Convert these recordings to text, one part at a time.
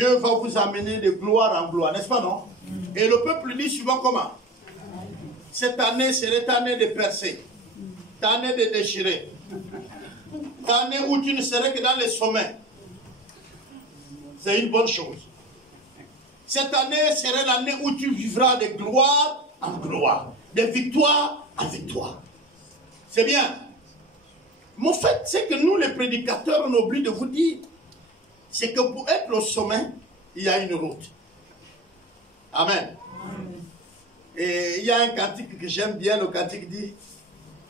Dieu va vous amener de gloire en gloire, n'est-ce pas, non? Et le peuple dit souvent comment? Cette année serait année de percer, année de déchirer, année où tu ne serais que dans les sommets. C'est une bonne chose. Cette année serait l'année où tu vivras de gloire en gloire, de victoire en victoire. C'est bien. Mon fait, c'est que nous, les prédicateurs, on oublie de vous dire, c'est que pour être au sommet, il y a une route. Amen. Et il y a un cantique que j'aime bien, le cantique dit,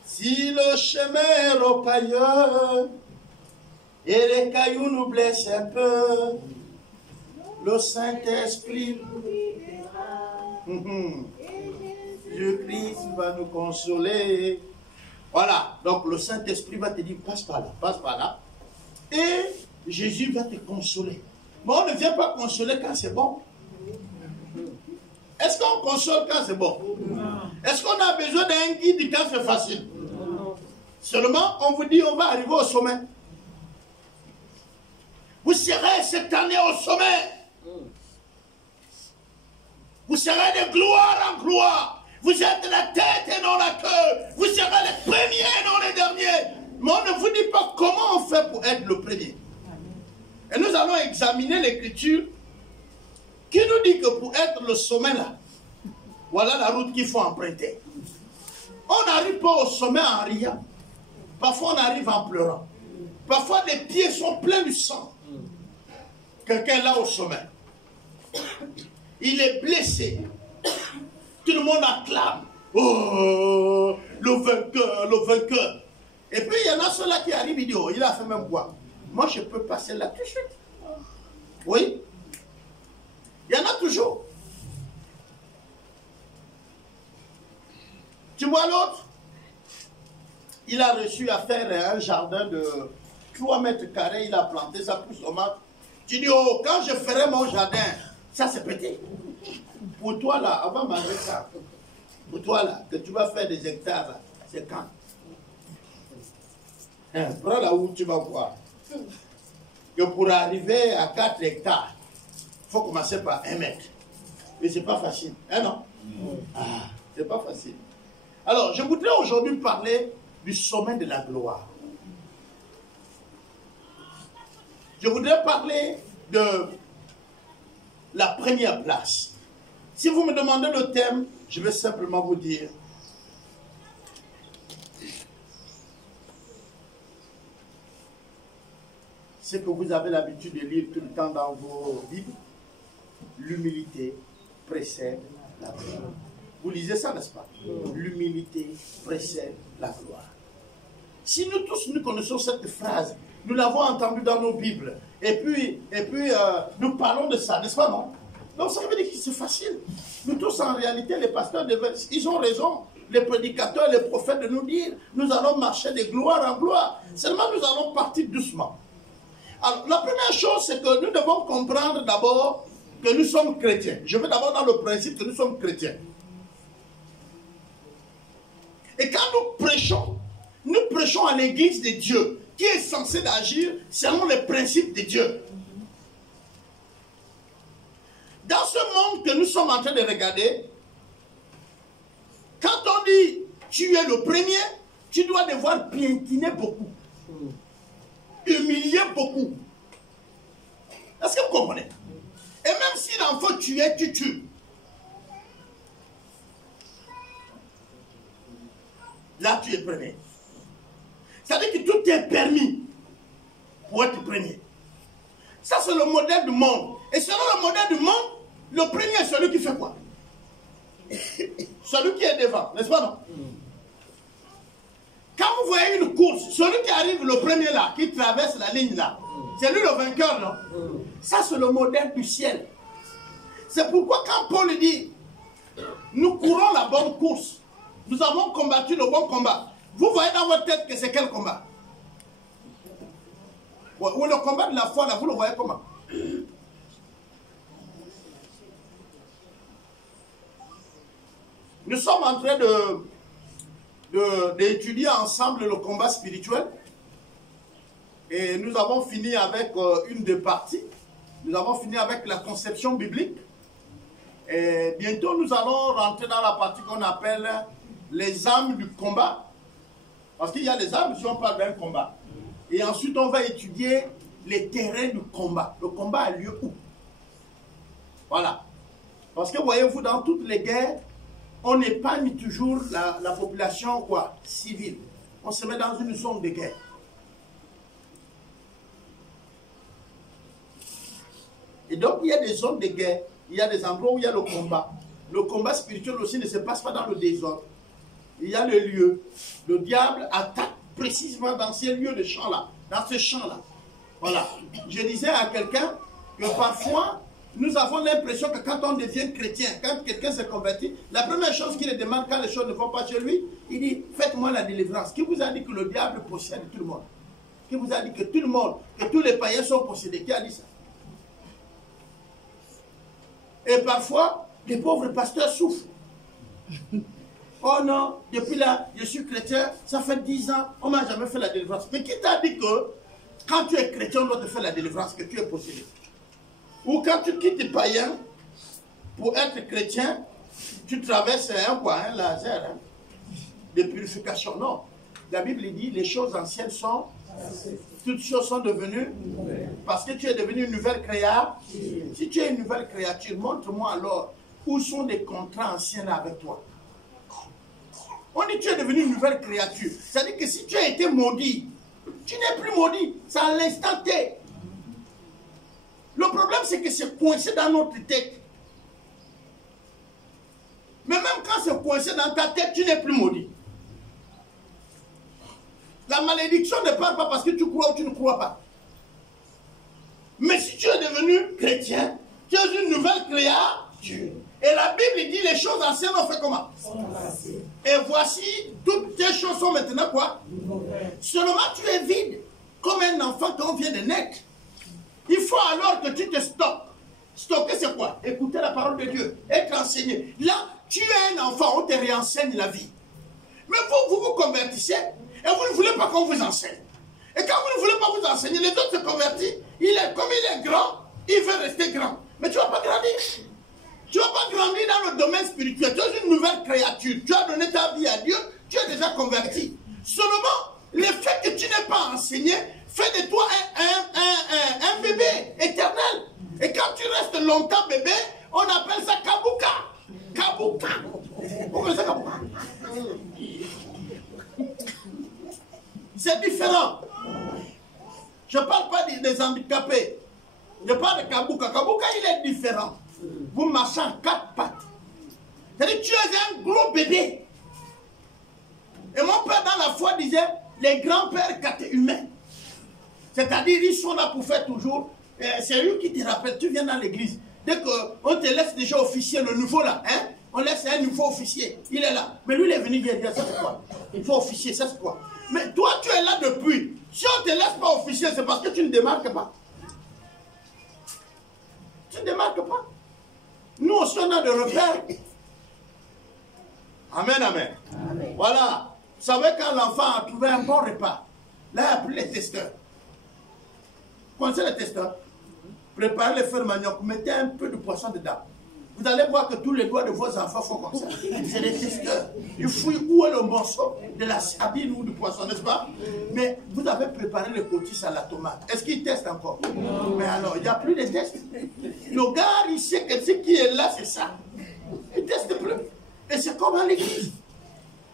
si le chemin est rocailleux et les cailloux nous blessent un peu, le Saint-Esprit Jésus-Christ va nous consoler. Voilà, donc le Saint-Esprit va te dire, passe par là, et Jésus va te consoler. Mais on ne vient pas consoler quand c'est bon. Est-ce qu'on console quand c'est bon? Est-ce qu'on a besoin d'un guide quand c'est facile? Seulement, on vous dit, on va arriver au sommet. Vous serez cette année au sommet. Vous serez de gloire en gloire. Vous êtes la tête et non la queue. Vous serez les premiers et non les derniers. Mais on ne vous dit pas comment on fait pour être le premier. Et nous allons examiner l'écriture qui nous dit que pour être le sommet là, voilà la route qu'il faut emprunter. On n'arrive pas au sommet en riant. Parfois on arrive en pleurant. Parfois les pieds sont pleins du sang. Quelqu'un est là au sommet. Il est blessé. Tout le monde acclame. Oh, le vainqueur, le vainqueur. Et puis il y en a ceux-là qui arrivent, ils disent, oh, il a fait même quoi? Moi je peux passer là tout de suite. Oui. Il y en a toujours. Tu vois l'autre? Il a reçu à faire un jardin de 3 mètres carrés, il a planté sa pousse tomate. Tu dis, oh, quand je ferai mon jardin, ça c'est petit. Pour toi là, avant de manger ça, pour toi là, que tu vas faire des hectares là, c'est quand? Prends là où tu vas voir. Que pour arriver à 4 hectares, il faut commencer par 1 mètre. Mais c'est pas facile. Hein, non? Ah, c'est pas facile. Alors, je voudrais aujourd'hui parler du sommet de la gloire. Je voudrais parler de la première place. Si vous me demandez le thème, je vais simplement vous dire ce que vous avez l'habitude de lire tout le temps dans vos Bibles. L'humilité précède la gloire. Vous lisez ça, n'est-ce pas? L'humilité précède la gloire. Si nous tous, nous connaissons cette phrase, nous l'avons entendue dans nos Bibles, et puis nous parlons de ça, n'est-ce pas, non? Donc ça veut dire que c'est facile. Nous tous, en réalité, les pasteurs, ils ont raison, les prédicateurs, les prophètes, de nous dire, nous allons marcher de gloire en gloire. Seulement, nous allons partir doucement. Alors, la première chose, c'est que nous devons comprendre d'abord que nous sommes chrétiens. Je vais d'abord dans le principe que nous sommes chrétiens. Et quand nous prêchons à l'église de Dieu, qui est censée agir selon les principes de Dieu. Dans ce monde que nous sommes en train de regarder, quand on dit tu es le premier, tu dois devoir piétiner beaucoup, humilier beaucoup. Est-ce que vous comprenez? Et même si l'enfant tu es, tu tues. Là, tu es premier. C'est-à-dire que tout est permis pour être premier. Ça, c'est le modèle du monde. Et selon le modèle du monde, le premier est celui qui fait quoi? Celui qui est devant, n'est-ce pas, non? Quand vous voyez une course, celui qui arrive le premier là, qui traverse la ligne là, c'est lui le vainqueur, non? Ça, c'est le modèle du ciel. C'est pourquoi quand Paul dit, nous courons la bonne course, nous avons combattu le bon combat. Vous voyez dans votre tête que c'est quel combat? Ou le combat de la foi, là, vous le voyez comment? Nous sommes en train d'étudier ensemble le combat spirituel. Et nous avons fini avec une des parties. nous avons fini avec la conception biblique. Et bientôt, nous allons rentrer dans la partie qu'on appelle les armes du combat. Parce qu'il y a les armes si on parle d'un combat. Et ensuite, on va étudier les terrains du combat. Le combat a lieu où? Voilà. Parce que voyez-vous, dans toutes les guerres, on n'épargne toujours la population quoi, civile. On se met dans une zone de guerre. Et donc, il y a des zones de guerre. Il y a des endroits où il y a le combat. Le combat spirituel aussi ne se passe pas dans le désordre. Il y a le lieu. Le diable attaque précisément dans ces lieux de champ-là. Dans ce champ-là. Voilà. Je disais à quelqu'un que parfois, nous avons l'impression que quand on devient chrétien, quand quelqu'un se convertit, la première chose qu'il demande quand les choses ne vont pas chez lui, il dit, faites-moi la délivrance. Qui vous a dit que le diable possède tout le monde? Qui vous a dit que tout le monde, que tous les païens sont possédés? Qui a dit ça? Et parfois, les pauvres pasteurs souffrent. Oh non, depuis là, je suis chrétien, ça fait 10 ans, on ne m'a jamais fait la délivrance. Mais qui t'a dit que quand tu es chrétien, on doit te faire la délivrance, que tu es possédé? Ou quand tu quittes les païens pour être chrétien, tu traverses un laser de purification. Non. La Bible dit les choses anciennes sont, toutes choses sont devenues, parce que tu es devenu une nouvelle créature. Si tu es une nouvelle créature, montre-moi alors où sont les contrats anciens avec toi. On dit que tu es devenu une nouvelle créature. C'est-à-dire que si tu as été maudit, tu n'es plus maudit. C'est à l'instant T. Le problème, c'est que c'est coincé dans notre tête. Mais même quand c'est coincé dans ta tête, tu n'es plus maudit. La malédiction ne parle pas parce que tu crois ou tu ne crois pas. Mais si tu es devenu chrétien, tu es une nouvelle créature. Et la Bible dit les choses anciennes ont fait comment? Et voici, toutes tes choses sont maintenant quoi? Seulement tu es vide, comme un enfant quand on vient de naître. Il faut alors que tu te stockes. Stocker, c'est quoi? Écouter la parole de Dieu, être enseigné. Là, tu es un enfant, on te réenseigne la vie. Mais vous vous convertissez et vous ne voulez pas qu'on vous enseigne. Et quand vous ne voulez pas vous enseigner, les autres se convertissent. Comme il est grand, il veut rester grand. Mais tu ne vas pas grandir. Tu ne vas pas grandir dans le domaine spirituel. Tu es une nouvelle créature. Tu as donné ta vie à Dieu. Tu es déjà converti. Seulement, le fait que tu n'es pas enseigné fait de toi un bébé éternel. Et quand tu restes longtemps bébé, on appelle ça kabouka. Kabouka. Vous connaissez kabouka? C'est différent. Je ne parle pas des handicapés. Je parle de kabouka. Kabouka, il est différent. Vous marchez en 4 pattes. C'est-à-dire que tu es un gros bébé. Et mon père dans la foi disait, les grands-pères catéchumènes. C'est-à-dire, ils sont là pour faire toujours. C'est eux qui te rappellent. Tu viens dans l'église. Dès qu'on te laisse déjà officier, le nouveau là, hein, on laisse un nouveau officier. Il est là. Mais lui, il est venu dire, ça c'est quoi? Il faut officier, ça c'est quoi? Mais toi, tu es là depuis. Si on ne te laisse pas officier, c'est parce que tu ne démarques pas. Tu ne démarques pas. Nous aussi, on a de repères. Amen, amen, amen. Voilà. Vous savez, quand l'enfant a trouvé un bon repas, là, il a pris les testeurs. Vous connaissez les testeurs? Préparez les feux de manioc, mettez un peu de poisson dedans. Vous allez voir que tous les doigts de vos enfants font comme ça. C'est des testeurs. Ils fouillent où est le morceau de la sardine ou du poisson, n'est-ce pas? Mais vous avez préparé le cotis à la tomate. Est-ce qu'ils testent encore? Non. Mais alors, il n'y a plus de tests. Le gars, il sait que ce qui est là, c'est ça. Il ne teste plus. Et c'est comme à l'église.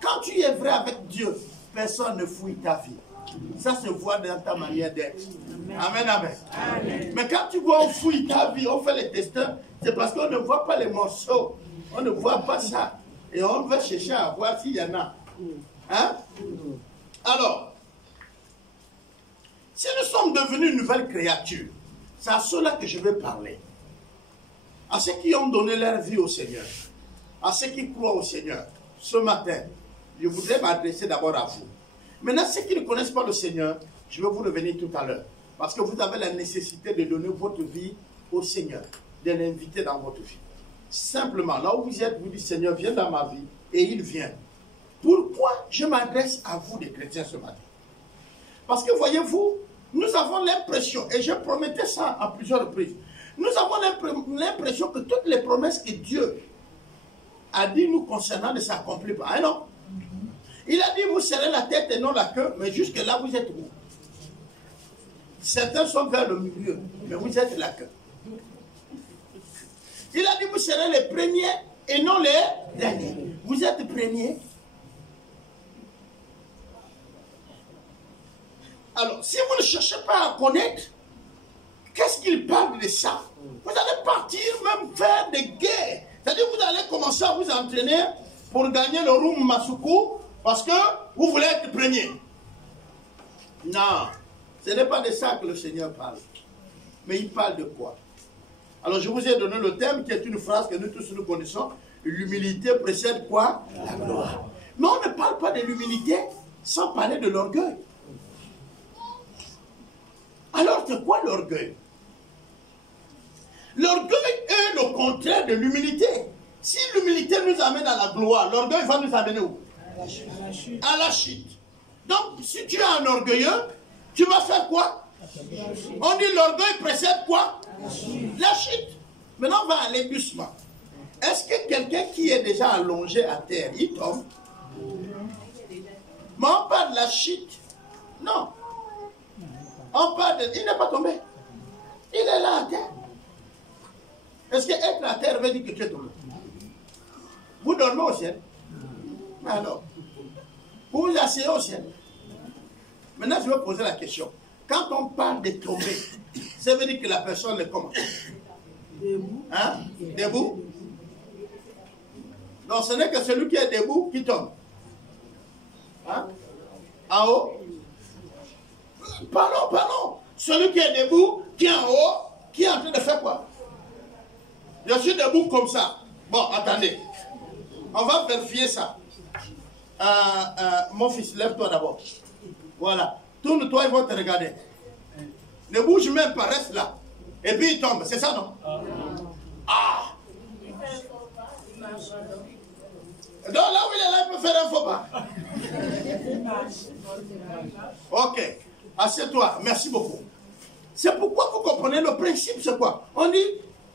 Quand tu es vrai avec Dieu, personne ne fouille ta vie. Ça se voit dans ta manière d'être. Amen, amen, amen. Mais quand tu vois on fouille ta vie, on fait les testeurs, c'est parce qu'on ne voit pas les morceaux. On ne voit pas ça. Et on va chercher à voir s'il y en a. Hein? Alors, si nous sommes devenus une nouvelle créature, c'est à cela que je vais parler. À ceux qui ont donné leur vie au Seigneur. À ceux qui croient au Seigneur. Ce matin, je voudrais m'adresser d'abord à vous. Maintenant, ceux qui ne connaissent pas le Seigneur, je vais vous revenir tout à l'heure. Parce que vous avez la nécessité de donner votre vie au Seigneur, de l'inviter dans votre vie. Simplement, là où vous êtes, vous dites, Seigneur, viens dans ma vie, et il vient. Pourquoi je m'adresse à vous, les chrétiens, ce matin? Parce que, voyez-vous, nous avons l'impression, et je promettais ça à plusieurs reprises, Nous avons l'impression que toutes les promesses que Dieu a dit nous concernant ne s'accomplissent pas. Hein, non? Il a dit, vous serrez la tête et non la queue, mais jusque là, vous êtes où? Certains sont vers le milieu, mais vous êtes la queue. Il a dit, vous serez les premiers et non les derniers. Vous êtes premiers. Alors, si vous ne cherchez pas à connaître, qu'est-ce qu'il parle de ça? Vous allez partir même faire des guerres. C'est-à-dire, vous allez commencer à vous entraîner pour gagner le Rum Masuku parce que vous voulez être premier. Non, ce n'est pas de ça que le Seigneur parle. Mais il parle de quoi? Alors, je vous ai donné le thème qui est une phrase que nous tous nous connaissons. L'humilité précède quoi? La gloire. Mais on ne parle pas de l'humilité sans parler de l'orgueil. Alors, c'est quoi l'orgueil? L'orgueil est le contraire de l'humilité. Si l'humilité nous amène à la gloire, l'orgueil va nous amener où? À la chute. Donc, si tu es un orgueilleux, tu vas faire quoi? On dit l'orgueil précède quoi? La chute. Maintenant, on va aller doucement. Est-ce que quelqu'un qui est déjà allongé à terre, il tombe? Mais on parle de la chute. Non. On parle de... Il n'est pas tombé. Il est là à terre. Est-ce que être à terre veut dire que tu es tombé? Vous dormez au ciel. Alors, vous vous asseyez au ciel. Maintenant, je vais poser la question. Quand on parle de tomber, ça veut dire que la personne est comment? Debout. Hein? Debout? Donc, ce n'est que celui qui est debout qui tombe. Hein? En haut? Pardon. Celui qui est debout, qui est en haut, qui est en train de faire quoi? Je suis debout comme ça. Bon, attendez. On va vérifier ça. Mon fils, lève-toi d'abord. Voilà. Tourne-toi, ils vont te regarder. Ne bouge même pas, reste là. Et puis il tombe, c'est ça, non? Ah! Donc là où il est là, il peut faire un faux pas. Ok. Assieds-toi, merci beaucoup. C'est pourquoi vous comprenez le principe, c'est quoi? On dit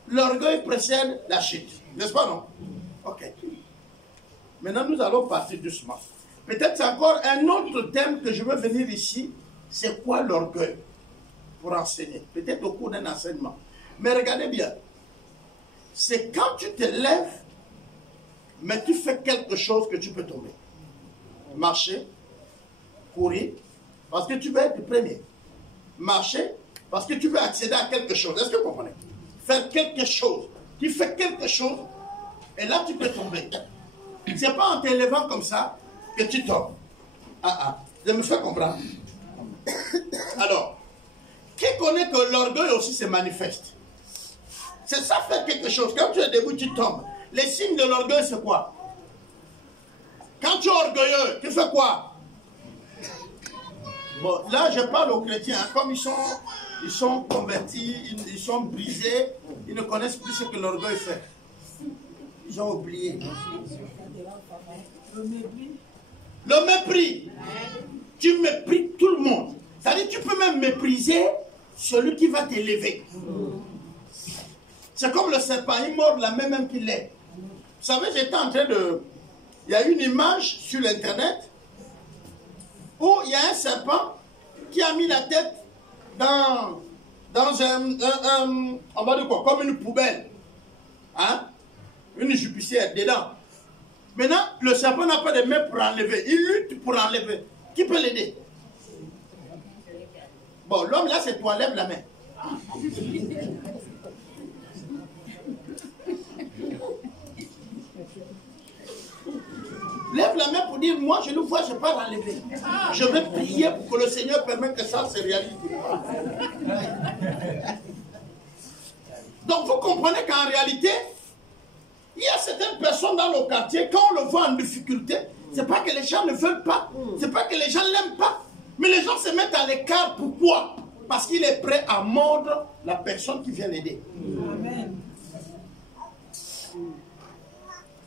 l'orgueil précède la chute. N'est-ce pas, non? Ok. Maintenant, nous allons partir doucement. Peut-être c'est encore un autre thème que je veux venir ici. C'est quoi l'orgueil? Pour enseigner. Peut-être au cours d'un enseignement. Mais regardez bien. C'est quand tu te lèves, mais tu fais quelque chose que tu peux tomber. Marcher, courir, parce que tu veux être premier. Marcher, parce que tu veux accéder à quelque chose. Est-ce que vous comprenez? Faire quelque chose. Tu fais quelque chose, et là tu peux tomber. Ce n'est pas en t'élevant comme ça que tu tombes. Je me fais comprendre. Alors, qui connaît que l'orgueil aussi se manifeste? C'est ça, faire quelque chose. Quand tu es debout, tu tombes. Les signes de l'orgueil, c'est quoi? Quand tu es orgueilleux, tu fais quoi? Bon, là, je parle aux chrétiens. Hein, comme ils sont convertis, ils sont brisés, ils ne connaissent plus ce que l'orgueil fait. Ils ont oublié. Le mépris. Tu méprises tout le monde. C'est-à-dire que tu peux même mépriser celui qui va t'élever. C'est comme le serpent, il mord la main même qu'il est. Vous savez, j'étais en train de... Il y a une image sur l'internet où il y a un serpent qui a mis la tête dans on va dire quoi, comme une poubelle. Hein? Une jupissière dedans. Maintenant, le serpent n'a pas de main pour enlever. Il lutte pour enlever. Qui peut l'aider? Bon, l'homme là, c'est toi, lève la main. Lève la main pour dire, moi je le vois, je ne vais pas l'enlever. Je vais prier pour que le Seigneur permette que ça se réalise. Donc vous comprenez qu'en réalité, il y a certaines personnes dans le quartier, quand on le voit en difficulté, c'est pas que les gens ne veulent pas, c'est pas que les gens ne l'aiment pas, mais les gens se mettent à l'écart. Pourquoi? Parce qu'il est prêt à mordre la personne qui vient l'aider. Amen.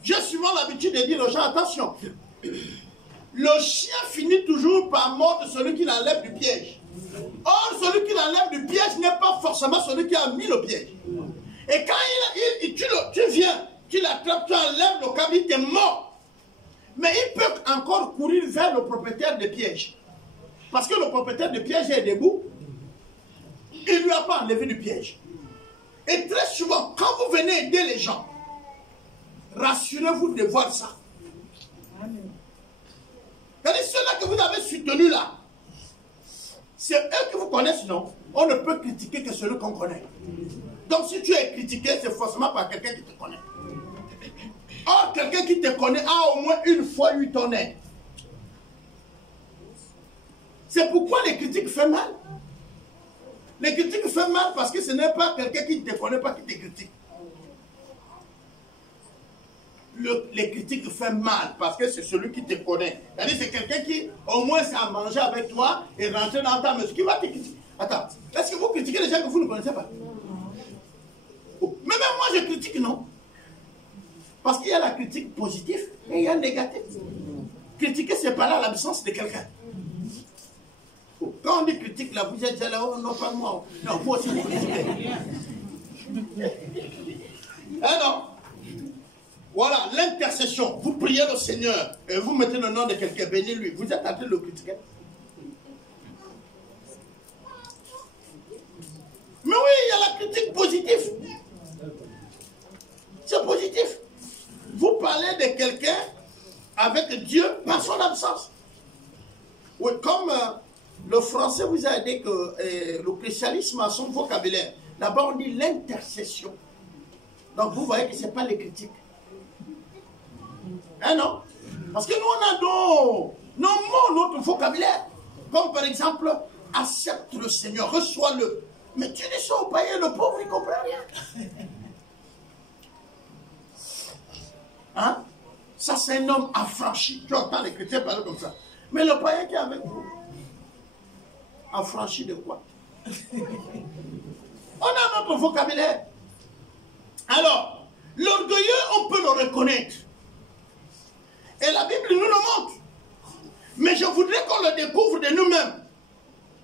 J'ai souvent l'habitude de dire aux gens, attention, le chien finit toujours par mordre celui qui l'enlève du piège. Or, celui qui l'enlève du piège n'est pas forcément celui qui a mis le piège. Et quand tu viens, tu l'attrapes, tu enlèves le câble, il est mort. Mais il peut encore courir vers le propriétaire de piège. Parce que le propriétaire de piège est debout. Il ne lui a pas enlevé du piège. Et très souvent, quand vous venez aider les gens, rassurez-vous de voir ça. C'est-à-dire ceux-là que vous avez soutenus là, c'est eux qui vous connaissent, non? On ne peut critiquer que celui qu'on connaît. Donc si tu es critiqué, c'est forcément par quelqu'un qui te connaît. Or, quelqu'un qui te connaît a au moins une fois eu ton aide. C'est pourquoi les critiques font mal. Les critiques font mal parce que ce n'est pas quelqu'un qui ne te connaît pas qui te critique. Les critiques font mal parce que c'est celui qui te connaît. C'est-à-dire c'est quelqu'un qui au moins s'est mangé avec toi et rentrer dans ta maison. Qui va te critiquer? Attends, est-ce que vous critiquez les gens que vous ne connaissez pas? Oh. Mais même moi je critique, non? Parce qu'il y a la critique positive et il y a le négatif. Critiquer, c'est parler à l'absence de quelqu'un. Oh. Quand on dit critique, là, vous êtes là, oh non, pas moi. Non, vous aussi vous critiquez. Non. Voilà, l'intercession. Vous priez le Seigneur et vous mettez le nom de quelqu'un, bénis-lui. Vous êtes en train de le critiquer. Mais oui, il y a la critique positive. C'est positif. Vous parlez de quelqu'un avec Dieu par son absence. Oui, comme le français vous a dit que le christianisme a son vocabulaire. Là-bas, on dit l'intercession. Donc, vous voyez que ce n'est pas les critiques. Hein, non? Parce que nous, on a nos mots, notre vocabulaire. Comme par exemple, accepte le Seigneur, reçois-le. Mais tu dis ça au païen, le pauvre, il ne comprend rien. Hein? Ça, c'est un homme affranchi. Tu entends les chrétiens parler comme ça. Mais le païen qui est avec vous, affranchi de quoi? On a notre vocabulaire. Alors, l'orgueilleux, on peut le reconnaître. Et la Bible nous le montre. Mais je voudrais qu'on le découvre de nous-mêmes.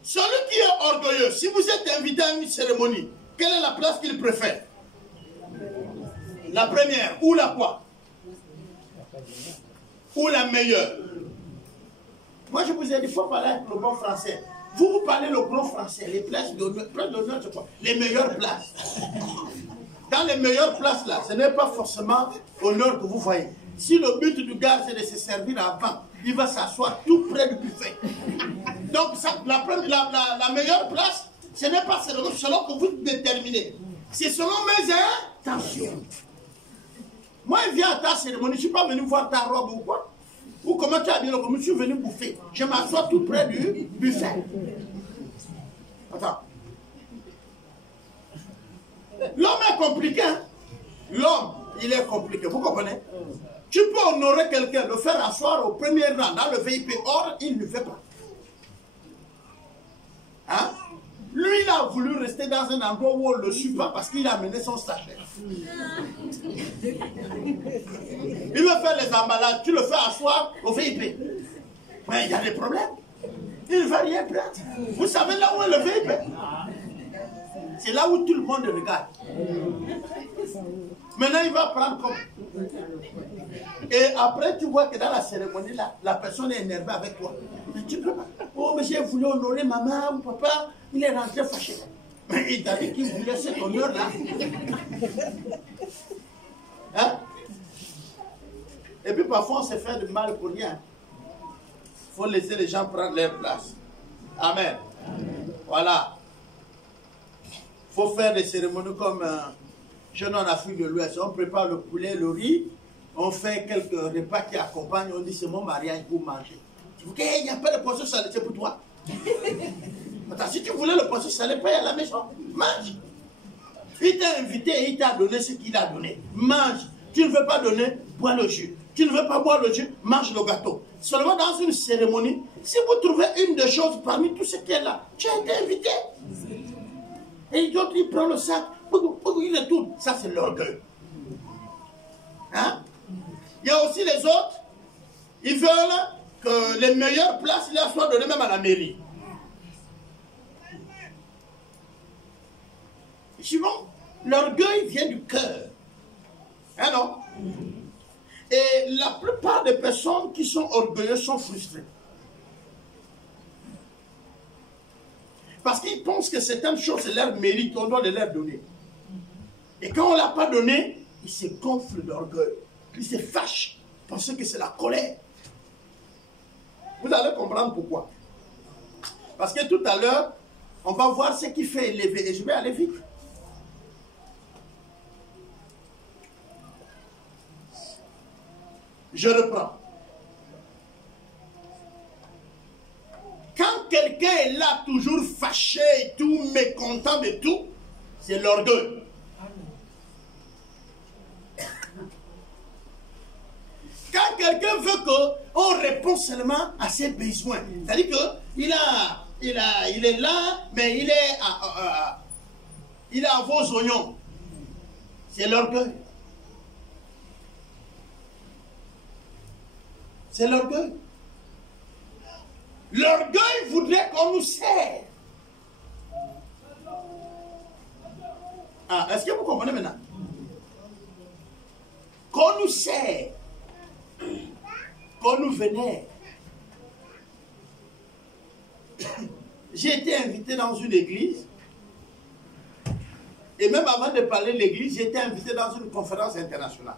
Celui qui est orgueilleux, si vous êtes invité à une cérémonie, quelle est la place qu'il préfère? La première, ou la quoi? Ou la meilleure? Moi je vous ai dit, il faut parler avec le bon français. Vous parlez le bon français, les places d'honneur, c'est quoi? Les meilleures places. Dans les meilleures places là, ce n'est pas forcément honneur que vous voyez. Si le but du gars c'est de se servir avant, il va s'asseoir tout près du buffet. Donc ça, la meilleure place, ce n'est pas selon que vous déterminez. C'est selon mes intentions. Moi, je viens à ta cérémonie, je ne suis pas venu voir ta robe ou quoi. Ou comment tu as dit, comme je suis venu bouffer. Je m'assois tout près du buffet. Attends. L'homme est compliqué. Hein? L'homme, il est compliqué. Vous comprenez? Tu peux honorer quelqu'un, le faire asseoir au premier rang dans le VIP. Or, il ne le fait pas. Hein? Lui, il a voulu rester dans un endroit où on ne le suit pas parce qu'il a amené son sachet. Il veut faire les emballages, tu le fais asseoir au VIP. Mais il y a des problèmes. Il ne va rien prendre. Vous savez là où est le VIP? C'est là où tout le monde regarde. Maintenant, il va prendre comme. Et après, tu vois que dans la cérémonie, là, la personne est énervée avec toi. Mais tu peux pas. Oh, mais j'ai voulu honorer maman ou papa. Il est rentré fâché. Mais il t'a dit qu'il voulait cet honneur-là. Hein? Et puis parfois, on se fait du mal pour rien. Il faut laisser les gens prendre leur place. Amen. Voilà. Il faut faire des cérémonies comme jeune en Afrique de l'Ouest. On prépare le poulet, le riz. On fait quelques repas qui accompagnent. On dit c'est mon mariage pour manger. Tu dis qu'il n'y a pas de poisson salé, c'est pour toi. Attends, si tu voulais le poisson salé, paye à la maison. Mange. Il t'a invité et il t'a donné ce qu'il a donné. Mange. Tu ne veux pas donner, bois le jus. Tu ne veux pas boire le jus, mange le gâteau. Seulement dans une cérémonie, si vous trouvez une des choses parmi tout ce qui est là, tu as été invité. Et l'autre, il prend le sac, il retourne. Ça, c'est l'orgueil. Hein? Il y a aussi les autres, ils veulent que les meilleures places leur soient données même à la mairie. Suivant, L'orgueil vient du cœur. Hein, non? Et la plupart des personnes qui sont orgueilleuses sont frustrées. Parce qu'ils pensent que certaines choses, c'est leur mérite, on doit les leur donner. Et quand on ne l'a pas donné, ils se gonflent d'orgueil. Ils se fâchent parce que c'est la colère. Vous allez comprendre pourquoi. Parce que tout à l'heure, on va voir ce qui fait élever. Et je vais aller vite. Je reprends. Quand quelqu'un est là, toujours fâché et tout, mécontent de tout, c'est l'orgueil. Quand quelqu'un veut qu'on réponde seulement à ses besoins, c'est-à-dire qu'il il est là, mais il est à vos oignons. C'est l'orgueil. C'est l'orgueil. L'orgueil voudrait qu'on nous sert. Ah, est-ce que vous comprenez maintenant? Qu'on nous sert. Qu'on nous vénère. J'ai été invité dans une église. Et même avant de parler de l'église, j'ai été invité dans une conférence internationale.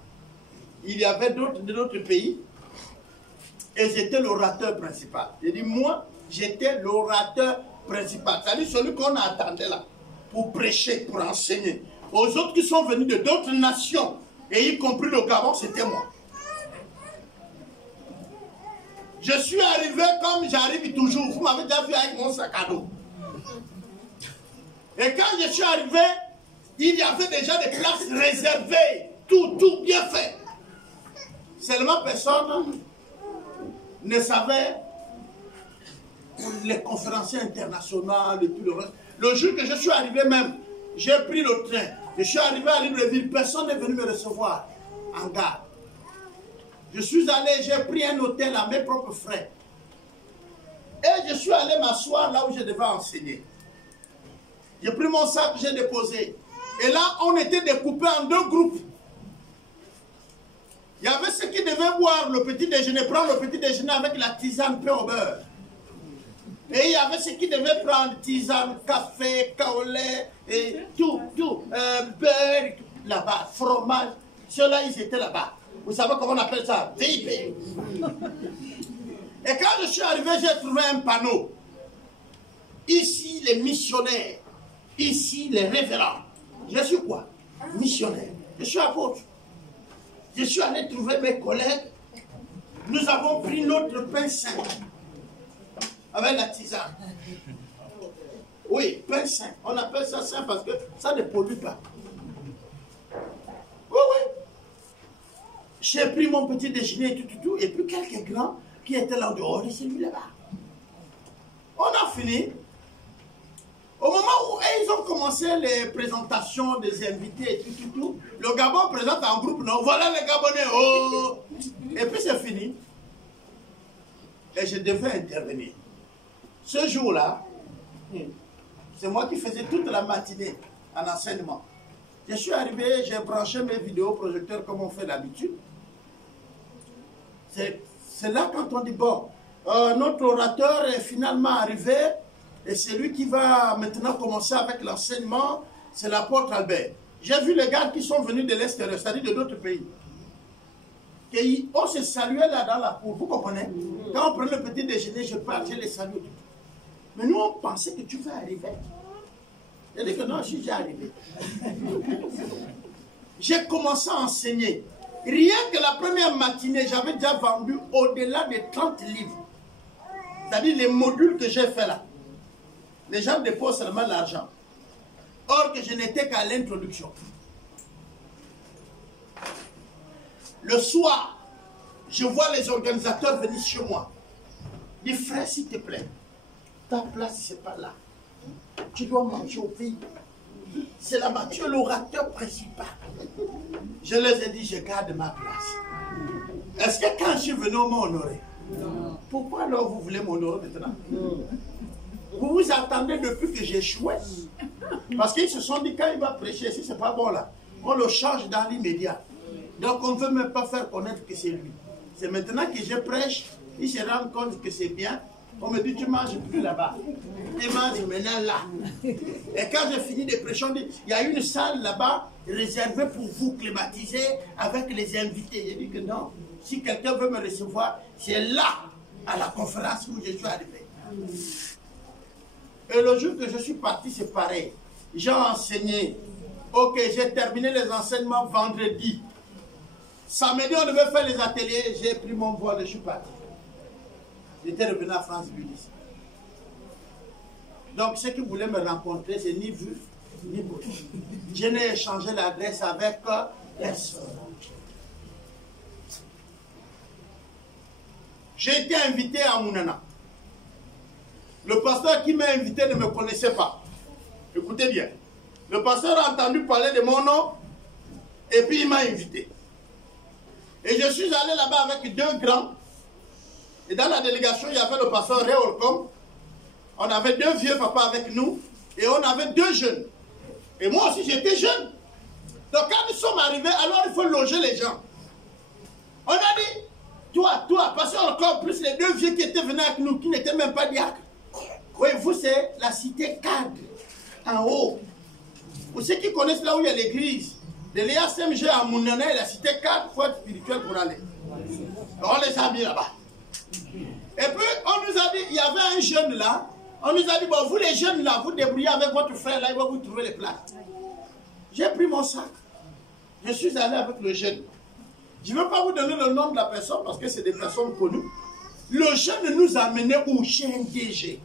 Il y avait d'autres pays. Et j'étais l'orateur principal. J'ai dit, moi, j'étais l'orateur principal. C'est-à-dire celui qu'on attendait là, pour prêcher, pour enseigner. Aux autres qui sont venus de d'autres nations, et y compris le Gabon, c'était moi. Je suis arrivé comme j'arrive toujours. Vous m'avez déjà vu avec mon sac à dos. Et quand je suis arrivé, il y avait déjà des places réservées. Tout bien fait. Seulement personne ne savait les conférenciers internationaux et tout le reste. Le jour que je suis arrivé même, j'ai pris le train. Je suis arrivé à Libreville, personne n'est venu me recevoir en gare. Je suis allé, j'ai pris un hôtel à mes propres frais. Et je suis allé m'asseoir là où je devais enseigner. J'ai pris mon sac, j'ai déposé. Et là, on était découpés en deux groupes. Il y avait ceux qui devaient boire le petit déjeuner, prendre le petit déjeuner avec la tisane pain au beurre. Et il y avait ceux qui devaient prendre tisane, café, kaolé, et tout, beurre, là-bas, fromage. Ceux-là, ils étaient là-bas. Vous savez comment on appelle ça? VIP. Et quand je suis arrivé, j'ai trouvé un panneau. Ici, les missionnaires. Ici, les révérends. Je suis quoi? Missionnaire. Je suis apôtre. Je suis allé trouver mes collègues. Nous avons pris notre pain saint. Avec la tisane. Oui, pain saint. On appelle ça saint parce que ça ne pollue pas. Oui. J'ai pris mon petit déjeuner et tout. Et puis quelques grands qui étaient là dehors et c'est lui là-bas. On a fini. Au moment où ils ont commencé les présentations des invités et tout, le Gabon présente en groupe, non, voilà les Gabonais, oh! Et puis c'est fini. Et je devais intervenir. Ce jour-là, c'est moi qui faisais toute la matinée en enseignement. Je suis arrivé, j'ai branché mes vidéoprojecteurs comme on fait d'habitude. C'est là quand on dit, bon, notre orateur est finalement arrivé, et c'est lui qui va maintenant commencer avec l'enseignement, c'est l'apôtre Albert. J'ai vu les gars qui sont venus de l'extérieur, c'est-à-dire de d'autres pays. Et on se saluait là dans la cour, vous comprenez? Quand on prenait le petit déjeuner, je parle, je les salue. Mais nous, on pensait que tu vas arriver. J'ai dit que non, je suis déjà arrivé. J'ai commencé à enseigner. Rien que la première matinée, j'avais déjà vendu au-delà de 30 livres. C'est-à-dire les modules que j'ai fait là. Les gens déposent seulement l'argent. Or que je n'étais qu'à l'introduction. Le soir, je vois les organisateurs venir chez moi. Dis, frère, s'il te plaît, ta place, c'est pas là. Tu dois manger au pays. C'est là-bas, tu es l'orateur principal. Je les ai dit, je garde ma place. Est-ce que quand je suis venu, on m'a honoré? Non. Pourquoi alors vous voulez m'honorer maintenant? Vous vous attendez depuis que j'ai échoué. Parce qu'ils se sont dit, quand il va prêcher, si c'est pas bon là, on le change dans l'immédiat. Donc on ne veut même pas faire connaître que c'est lui. C'est maintenant que je prêche, il se rend compte que c'est bien. On me dit, tu manges plus là-bas. Tu manges maintenant là. Et quand j'ai fini de prêcher, on dit, il y a une salle là-bas réservée pour vous, climatisée, avec les invités. J'ai dit que non. Si quelqu'un veut me recevoir, c'est là, à la conférence où je suis arrivé. Et le jour que je suis parti, c'est pareil. J'ai enseigné. Ok, j'ai terminé les enseignements vendredi. Samedi, on devait faire les ateliers. J'ai pris mon vol et je suis parti. J'étais revenu à France Budis. Donc, ceux qui voulaient me rencontrer, c'est ni vu, ni beau. Je n'ai échangé l'adresse avec personne. J'ai été invité à Mounana. Le pasteur qui m'a invité ne me connaissait pas. Écoutez bien. Le pasteur a entendu parler de mon nom et puis il m'a invité. Et je suis allé là-bas avec deux grands. Et dans la délégation, il y avait le pasteur Réolcom. On avait deux vieux papas avec nous. Et on avait deux jeunes. Et moi aussi, j'étais jeune. Donc quand nous sommes arrivés, alors il faut loger les gens. On a dit, toi, pasteur Réolcom, plus les deux vieux qui étaient venus avec nous, qui n'étaient même pas diacres. Oui, vous, c'est la cité cadre, en haut. Pour ceux qui connaissent là où il y a l'église, de l'EACMG à Mounana et la cité cadre, il faut être spirituel pour aller. Alors, on les a mis là-bas. Et puis, on nous a dit, il y avait un jeune là, on nous a dit, bon, vous les jeunes là, vous débrouillez avec votre frère là, il va vous trouver les places. J'ai pris mon sac. Je suis allé avec le jeune. Je ne veux pas vous donner le nom de la personne parce que c'est des personnes connues. Le jeune nous a menés au CNDG.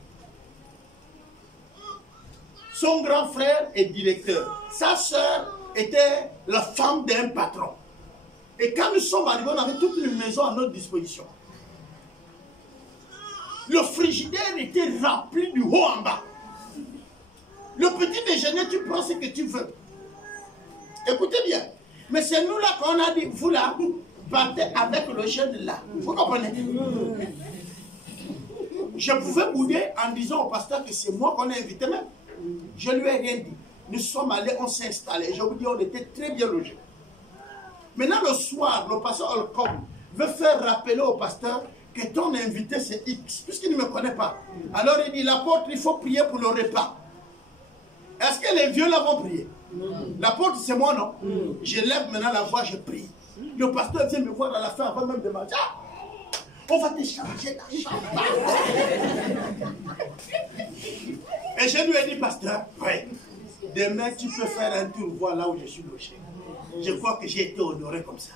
Son grand frère est directeur. Sa sœur était la femme d'un patron. Et quand nous sommes arrivés, on avait toute une maison à notre disposition. Le frigidaire était rempli du haut en bas. Le petit déjeuner, tu prends ce que tu veux. Écoutez bien. Mais c'est nous là qu'on a dit, vous là, partez avec le jeune là. Vous comprenez? Je pouvais bouder en disant au pasteur que c'est moi qu'on a invité même. Je lui ai rien dit. Nous sommes allés, on s'est installés. Je vous dis, on était très bien logés. Maintenant, le soir, le pasteur Olcom veut faire rappeler au pasteur que ton invité, c'est X, puisqu'il ne me connaît pas. Alors, il dit, l'apôtre, il faut prier pour le repas. Est-ce que les vieux là vont prier? L'apôtre, c'est moi, non? Je lève maintenant la voix, je prie. Le pasteur vient me voir à la fin, avant même de manger. Ah, on va te changer la chambre. Et je lui ai dit, pasteur, ouais, demain tu peux faire un tour, voir là où je suis logé. Je crois que j'ai été honoré comme ça.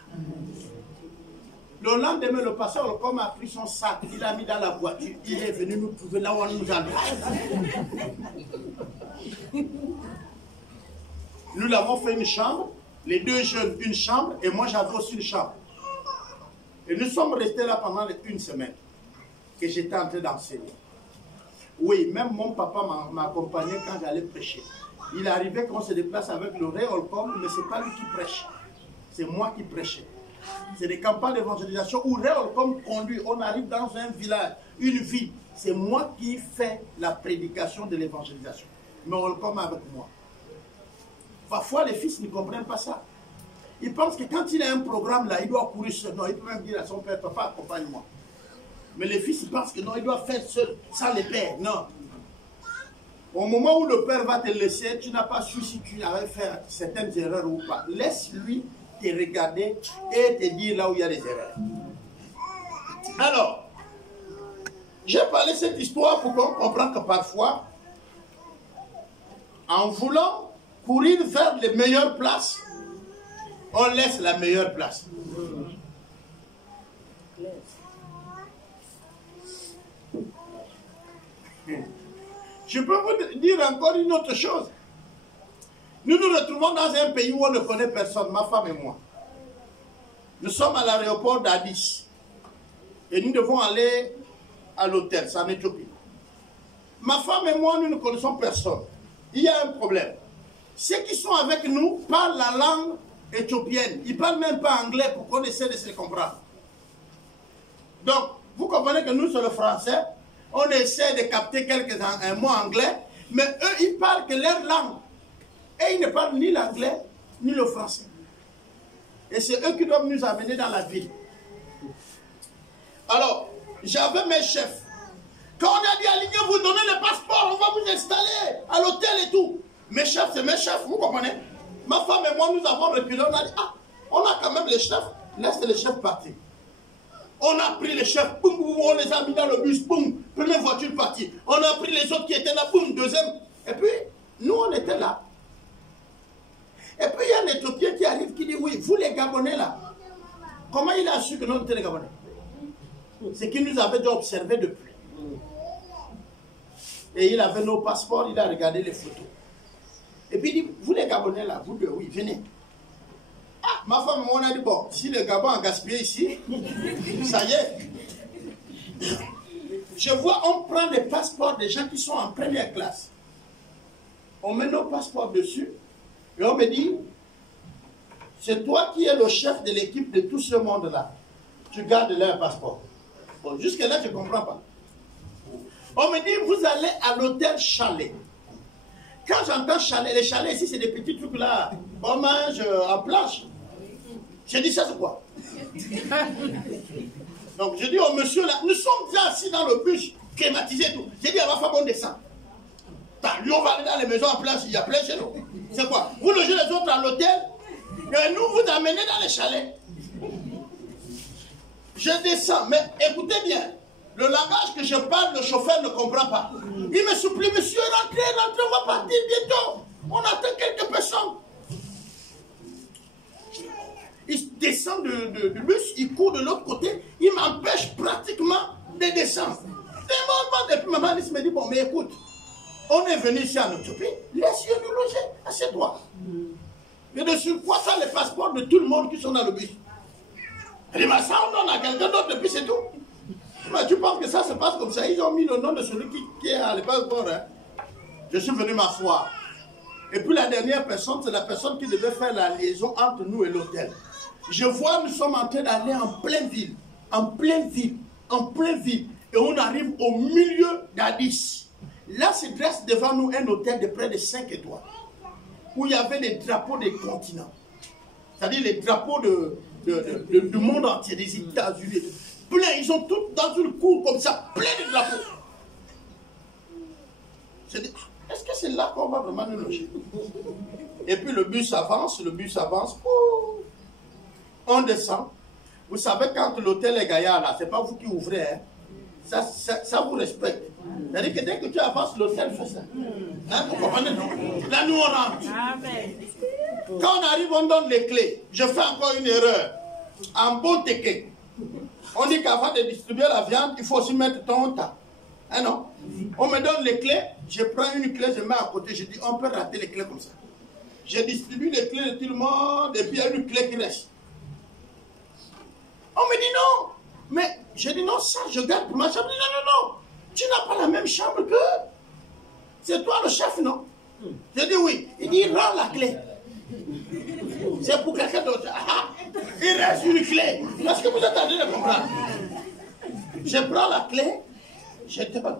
Le lendemain, le pasteur Olcom a pris son sac, il l'a mis dans la voiture, il est venu nous trouver là où on nous a mis. Nous l'avons fait une chambre, les deux jeunes une chambre, et moi j'avais aussi une chambre. Et nous sommes restés là pendant une semaine, que j'étais en train d'enseigner. Oui, même mon papa m'a accompagné quand j'allais prêcher. Il arrivait qu'on se déplace avec le Réolcom, mais ce n'est pas lui qui prêche. C'est moi qui prêchais. C'est des campagnes d'évangélisation où Réolcom conduit. On arrive dans un village, une ville. C'est moi qui fais la prédication de l'évangélisation. Mais Réolcom avec moi. Parfois, les fils ne comprennent pas ça. Ils pensent que quand il a un programme là, il doit courir seul. Non, il peut même dire à son père, papa, accompagne-moi. Mais les fils, ils pensent que non, il doit faire seul, sans les pères. Non. Au moment où le père va te laisser, tu n'as pas su si tu avais fait certaines erreurs ou pas. Laisse-lui te regarder et te dire là où il y a des erreurs. Alors, j'ai parlé cette histoire pour qu'on comprenne que parfois, en voulant courir vers les meilleures places, on laisse la meilleure place. Je peux vous dire encore une autre chose. Nous nous retrouvons dans un pays où on ne connaît personne, ma femme et moi. Nous sommes à l'aéroport d'Addis. Et nous devons aller à l'hôtel, c'est en Éthiopie. Ma femme et moi, nous ne connaissons personne. Il y a un problème. Ceux qui sont avec nous parlent la langue éthiopienne. Ils ne parlent même pas anglais pour qu'on essaie de se comprendre. Donc, vous comprenez que nous, c'est le français. On essaie de capter un mot anglais, mais eux, ils parlent que leur langue. Et ils ne parlent ni l'anglais, ni le français. Et c'est eux qui doivent nous amener dans la ville. Alors, j'avais mes chefs. Quand on a dit à Ligne, vous donnez le passeport, on va vous installer à l'hôtel et tout. Mes chefs, c'est mes chefs, vous comprenez? Ma femme et moi, nous avons reculé, on a dit, ah, on a quand même les chefs, laisse les chefs partir. On a pris les chefs, boum, boum, on les a mis dans le bus, boum, première voiture partie. On a pris les autres qui étaient là, boum, deuxième. Et puis, nous, on était là. Et puis, il y a un Éthiopien qui arrive, qui dit, oui, vous les Gabonais là, comment il a su que nous étions les Gabonais? C'est qu'il nous avait déjà observé depuis. Et il avait nos passeports, il a regardé les photos. Et puis il dit, vous les Gabonais là, vous deux, oui, venez. Ah, ma femme, on a dit, bon, si le Gabon a gaspillé ici, ça y est. Je vois, on prend les passeports des gens qui sont en première classe. On met nos passeports dessus, et on me dit, c'est toi qui es le chef de l'équipe de tout ce monde-là. Tu gardes leur passeport. Bon, jusque-là, je ne comprends pas. On me dit, vous allez à l'hôtel chalet. Quand j'entends chalet, les chalets ici, c'est des petits trucs là. On mange en planche. J'ai dit, ça c'est quoi? Donc je dis au monsieur là, nous sommes déjà assis dans le bus, climatisé et tout. J'ai dit à ma femme, on descend. Lui, on va aller dans les maisons en place, il y a plein chez nous. C'est quoi? Vous logez les autres à l'hôtel, et nous vous amenez dans les chalets. Je descends, mais écoutez bien, le langage que je parle, le chauffeur ne comprend pas. Il me supplie, monsieur, rentrez, rentrez, on va partir bientôt. On attend quelques personnes. Il descend du bus, il court de l'autre côté, il m'empêche pratiquement de descendre. Et puis maman me dit, bon, mais écoute, on est venu ici en Éthiopie, laisse-le nous loger, assieds-toi. Et de surcroît, ça les passeports de tout le monde qui sont dans le bus. Elle dit, mais ça on donne à quelqu'un d'autre et puis c'est tout. Mais tu penses que ça se passe comme ça? Ils ont mis le nom de celui qui est à passeport. Hein? Je suis venu m'asseoir. Et puis la dernière personne, c'est la personne qui devait faire la liaison entre nous et l'hôtel. Je vois, nous sommes en train d'aller en pleine ville. En pleine ville. En pleine ville. Et on arrive au milieu d'Addis. Là se dresse devant nous un hôtel de près de 5 étoiles. Où il y avait les drapeaux des continents. C'est-à-dire les drapeaux du monde entier, des États-Unis. Plein, ils ont tous dans une cour comme ça, plein de drapeaux. Je dis, est-ce que c'est là qu'on va vraiment nous loger? Et puis le bus avance. Oh, on descend. Vous savez, quand l'hôtel est gaillard là, c'est pas vous qui ouvrez. Hein. Ça vous respecte. C'est-à-dire que dès que tu avances, l'hôtel fait ça. Hein, vous comprenez, non? Là, nous, on rentre. Amen. Quand on arrive, on donne les clés. Je fais encore une erreur. En bon teke. On dit qu'avant de distribuer la viande, il faut aussi mettre ton tas. Hein, non? On me donne les clés. Je prends une clé, je mets à côté. Je dis, on peut rater les clés comme ça. Je distribue les clés de tout le monde. Et puis, il y a une clé qui reste. On me dit non. Mais je dis non, ça, je garde pour ma chambre. Je dis non, non, non. Tu n'as pas la même chambre que... C'est toi le chef, non? Je dis oui. Il dit, rends la clé. C'est pour quelqu'un d'autre. Ah, il reste une clé. Est-ce que vous attendez de comprendre? Je prends la clé, je donne.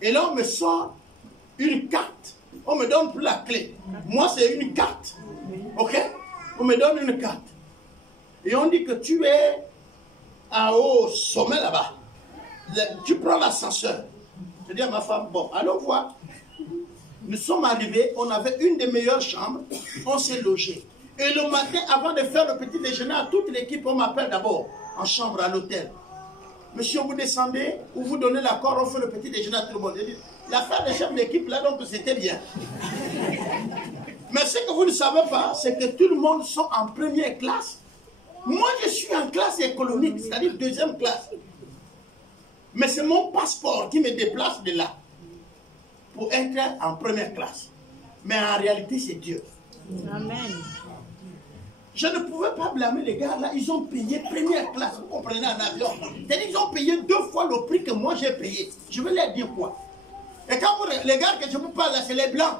Et là, on me sort une carte. On me donne plus la clé. Moi, c'est une carte. Ok? On me donne une carte. Et on dit que tu es au sommet là-bas. Tu prends l'ascenseur. Je dis à ma femme, bon, allons voir. Nous sommes arrivés, on avait une des meilleures chambres, on s'est logé. Et le matin, avant de faire le petit déjeuner à toute l'équipe, on m'appelle d'abord en chambre à l'hôtel. Monsieur, vous descendez ou vous donnez l'accord, on fait le petit déjeuner à tout le monde. L'affaire des chefs d'équipe, là, donc c'était bien. Mais ce que vous ne savez pas, c'est que tout le monde sont en première classe. Moi, je suis en classe économique, c'est-à-dire deuxième classe. Mais c'est mon passeport qui me déplace de là pour être en première classe. Mais en réalité, c'est Dieu. Amen. Je ne pouvais pas blâmer les gars là, ils ont payé première classe, vous comprenez, en avion. C'est-à-dire qu'ils ont payé 2 fois le prix que moi j'ai payé. Je veux leur dire quoi? Et quand vous, les gars que je vous parle là, c'est les blancs.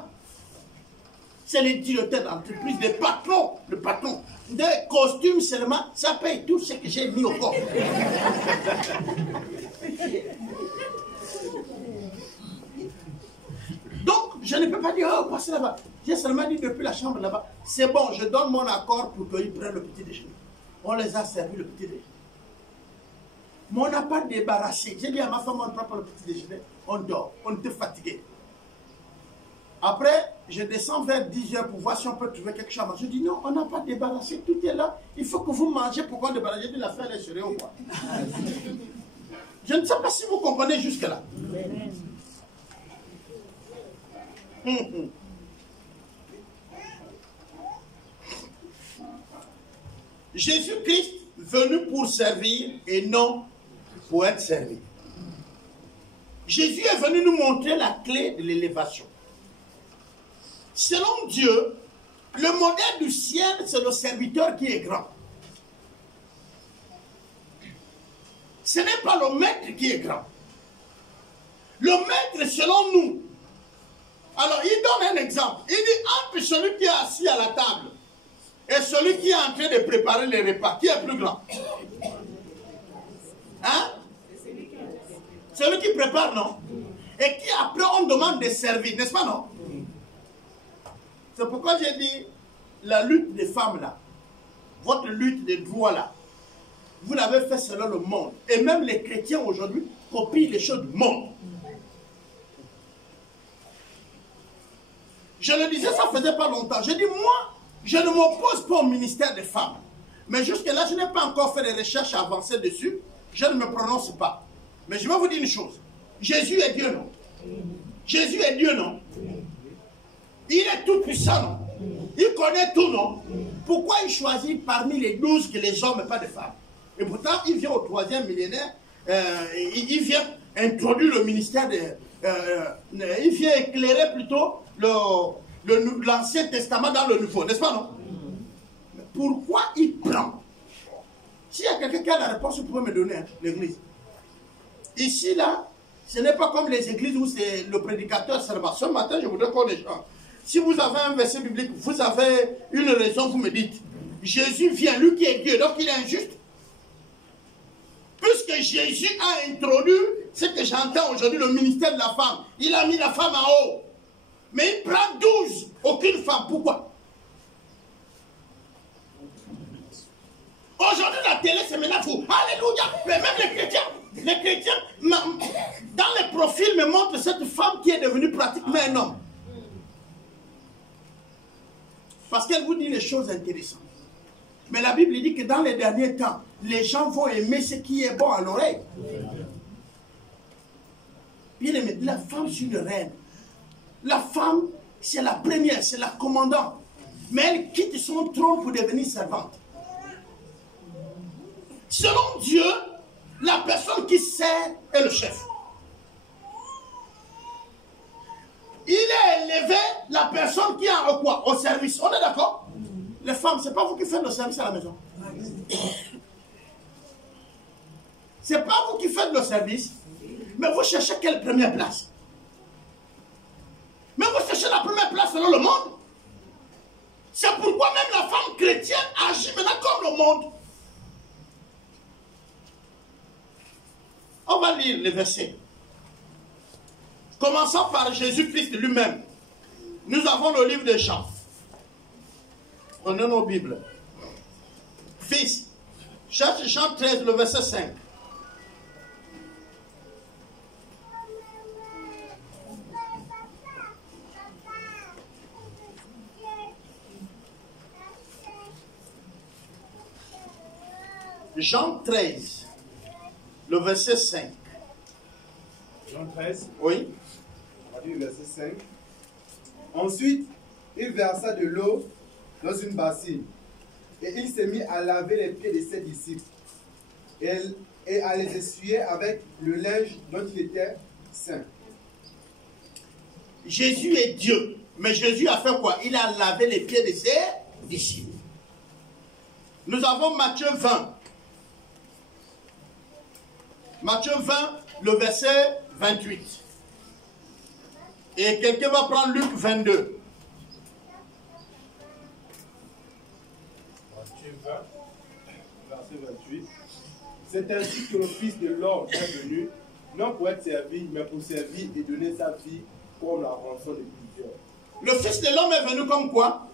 C'est les directeurs d'entreprise, les patrons, le patron. Des costumes seulement, ça paye tout ce que j'ai mis au corps. Je ne peux pas dire, oh, passez là-bas. J'ai seulement dit depuis la chambre là-bas, c'est bon, je donne mon accord pour qu'ils prennent le petit déjeuner. On les a servi le petit déjeuner. Mais on n'a pas débarrassé. J'ai dit à ma femme, on ne prend pas le petit déjeuner, on dort, on était fatigué. Après, je descends vers 10 h pour voir si on peut trouver quelque chose à manger. Je dis non, on n'a pas débarrassé, tout est là. Il faut que vous mangez pour qu'on débarrasse. J'ai dit l'affaire est sérieuse ou quoi. Je ne sais pas si vous comprenez jusque-là. Jésus-Christ venu pour servir et non pour être servi. Jésus est venu nous montrer la clé de l'élévation. Selon Dieu, le modèle du ciel, c'est le serviteur qui est grand. Ce n'est pas le maître qui est grand. Le maître, selon nous. Alors, il donne un exemple. Il dit, entre celui qui est assis à la table et celui qui est en train de préparer les repas, qui est plus grand? Hein? Celui qui prépare, non? Et qui après, on demande de servir, n'est-ce pas, non? C'est pourquoi j'ai dit, la lutte des femmes là, votre lutte des droits là, vous l'avez fait selon le monde. Et même les chrétiens aujourd'hui copient les choses du monde. Je le disais, ça faisait pas longtemps. J'ai dit, moi, je ne m'oppose pas au ministère des femmes. Mais jusque-là, je n'ai pas encore fait des recherches avancées dessus. Je ne me prononce pas. Mais je vais vous dire une chose. Jésus est Dieu, non? Jésus est Dieu, non? Il est tout puissant, non? Il connaît tout, non? Pourquoi il choisit parmi les 12 que les hommes et pas des femmes? Et pourtant, il vient au 3e millénaire, il vient introduire le ministère il vient éclairer plutôt l'Ancien Testament dans le Nouveau, n'est-ce pas, non? Mais pourquoi il prend? S'il y a quelqu'un qui a la réponse, vous pouvez me donner, hein, l'église. Ici, là, ce n'est pas comme les églises où c'est le prédicateur seulement. Ce matin, je voudrais qu'on échange. Si vous avez un verset biblique, vous avez une raison, vous me dites. Jésus vient, lui qui est Dieu, donc il est injuste. Puisque Jésus a introduit ce que j'entends aujourd'hui, le ministère de la femme. Il a mis la femme en haut. Mais il prend 12, aucune femme. Pourquoi? Aujourd'hui, la télé, c'est maintenant fou. Alléluia. Mais même les chrétiens, dans les profils, me montrent cette femme qui est devenue pratiquement un homme. Parce qu'elle vous dit les choses intéressantes. Mais la Bible dit que dans les derniers temps, les gens vont aimer ce qui est bon à l'oreille. Bien aimé, la femme, c'est une reine. La femme, c'est la première, c'est la commandante. Mais elle quitte son trône pour devenir servante. Selon Dieu, la personne qui sert est le chef. Il est élevé la personne qui est en quoi? Au service. On est d'accord? Les femmes, ce n'est pas vous qui faites le service à la maison. Ce n'est pas vous qui faites le service, mais vous cherchez quelle première place? Mais vous cherchez la première place selon le monde. C'est pourquoi même la femme chrétienne agit maintenant comme le monde. On va lire les versets. Commençons par Jésus-Christ lui-même. Nous avons le livre de Jean. Prenez nos Bibles. Fils, cherche Jean 13, le verset 5. Jean 13, le verset 5. Jean 13. Oui. On va dire le verset 5. Ensuite, il versa de l'eau dans une bassine et il s'est mis à laver les pieds de ses disciples et à les essuyer avec le linge dont il était saint. Jésus est Dieu, mais Jésus a fait quoi? Il a lavé les pieds de ses disciples. Nous avons Matthieu 20. Matthieu 20, le verset 28. Et quelqu'un va prendre Luc 22. Matthieu 20, verset 28. C'est ainsi que le Fils de l'homme est venu, non pour être servi, mais pour servir et donner sa vie comme la rançon de plusieurs. Le Fils de l'homme est venu comme quoi?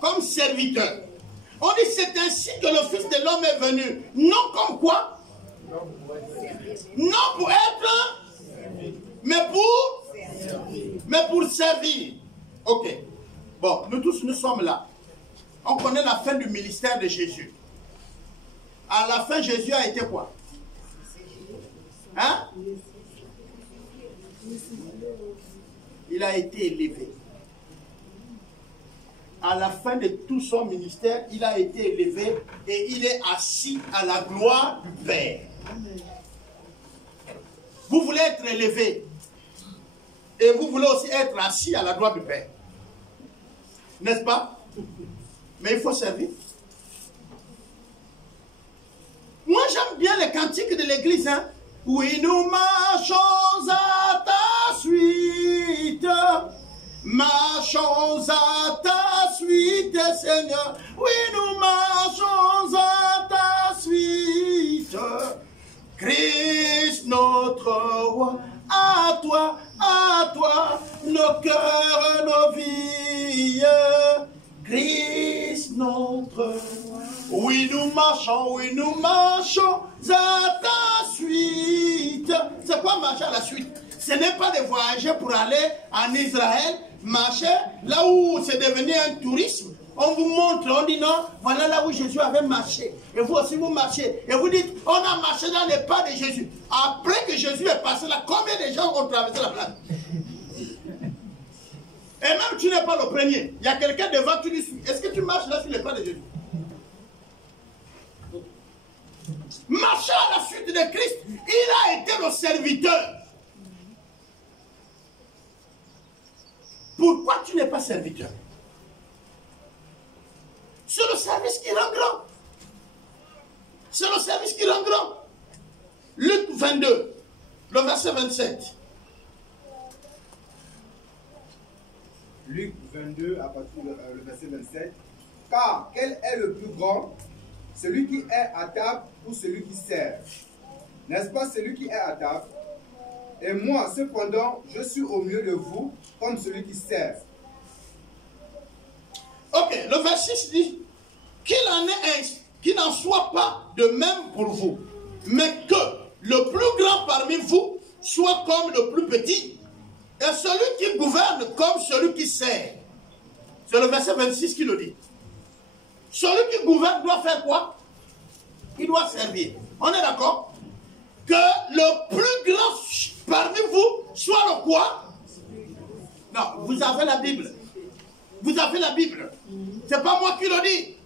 Comme serviteur. On dit c'est ainsi que le Fils de l'homme est venu. Non comme quoi? Non pour être, mais pour servir. Ok. Bon, nous tous, nous sommes là. On connaît la fin du ministère de Jésus. À la fin, Jésus a été quoi? Hein? Il a été élevé. À la fin de tout son ministère, il a été élevé et il est assis à la gloire du Père. Vous voulez être élevé et vous voulez aussi être assis à la gloire du Père. N'est-ce pas? Mais il faut servir. Moi, j'aime bien les cantiques de l'église. Hein? Oui, nous marchons à ta suite. Marchons à ta suite, Seigneur. Oui, nous marchons à ta suite. Christ, notre roi, à toi, nos cœurs, nos vies. Christ, notre roi. Oui, nous marchons à ta suite. C'est quoi marcher à la suite? Ce n'est pas de voyager pour aller en Israël, marcher là où c'est devenu un tourisme. On vous montre, on dit non, voilà là où Jésus avait marché. Et vous aussi vous marchez. Et vous dites, on a marché dans les pas de Jésus. Après que Jésus est passé là, combien de gens ont traversé la place? Et même tu n'es pas le premier. Il y a quelqu'un devant, tu lui suis. Est-ce que tu marches là sur les pas de Jésus? Marcher à la suite de Christ, il a été le serviteur. Pourquoi tu n'es pas serviteur? C'est le service qui rend grand. C'est le service qui rend grand. Luc 22, le verset 27. Luc 22, à partir du verset 27. Car quel est le plus grand? Celui qui est à table ou celui qui sert? N'est-ce pas celui qui est à table? Et moi, cependant, je suis au milieu de vous comme celui qui sert. Ok, le verset 6 dit qu'il n'en soit pas de même pour vous, mais que le plus grand parmi vous soit comme le plus petit, et celui qui gouverne comme celui qui sert. C'est le verset 26 qui le dit. Celui qui gouverne doit faire quoi? Il doit servir. On est d'accord? Que le plus grand parmi vous soit le quoi? Non, vous avez la Bible. Vous avez la Bible. C'est pas moi qui le dis.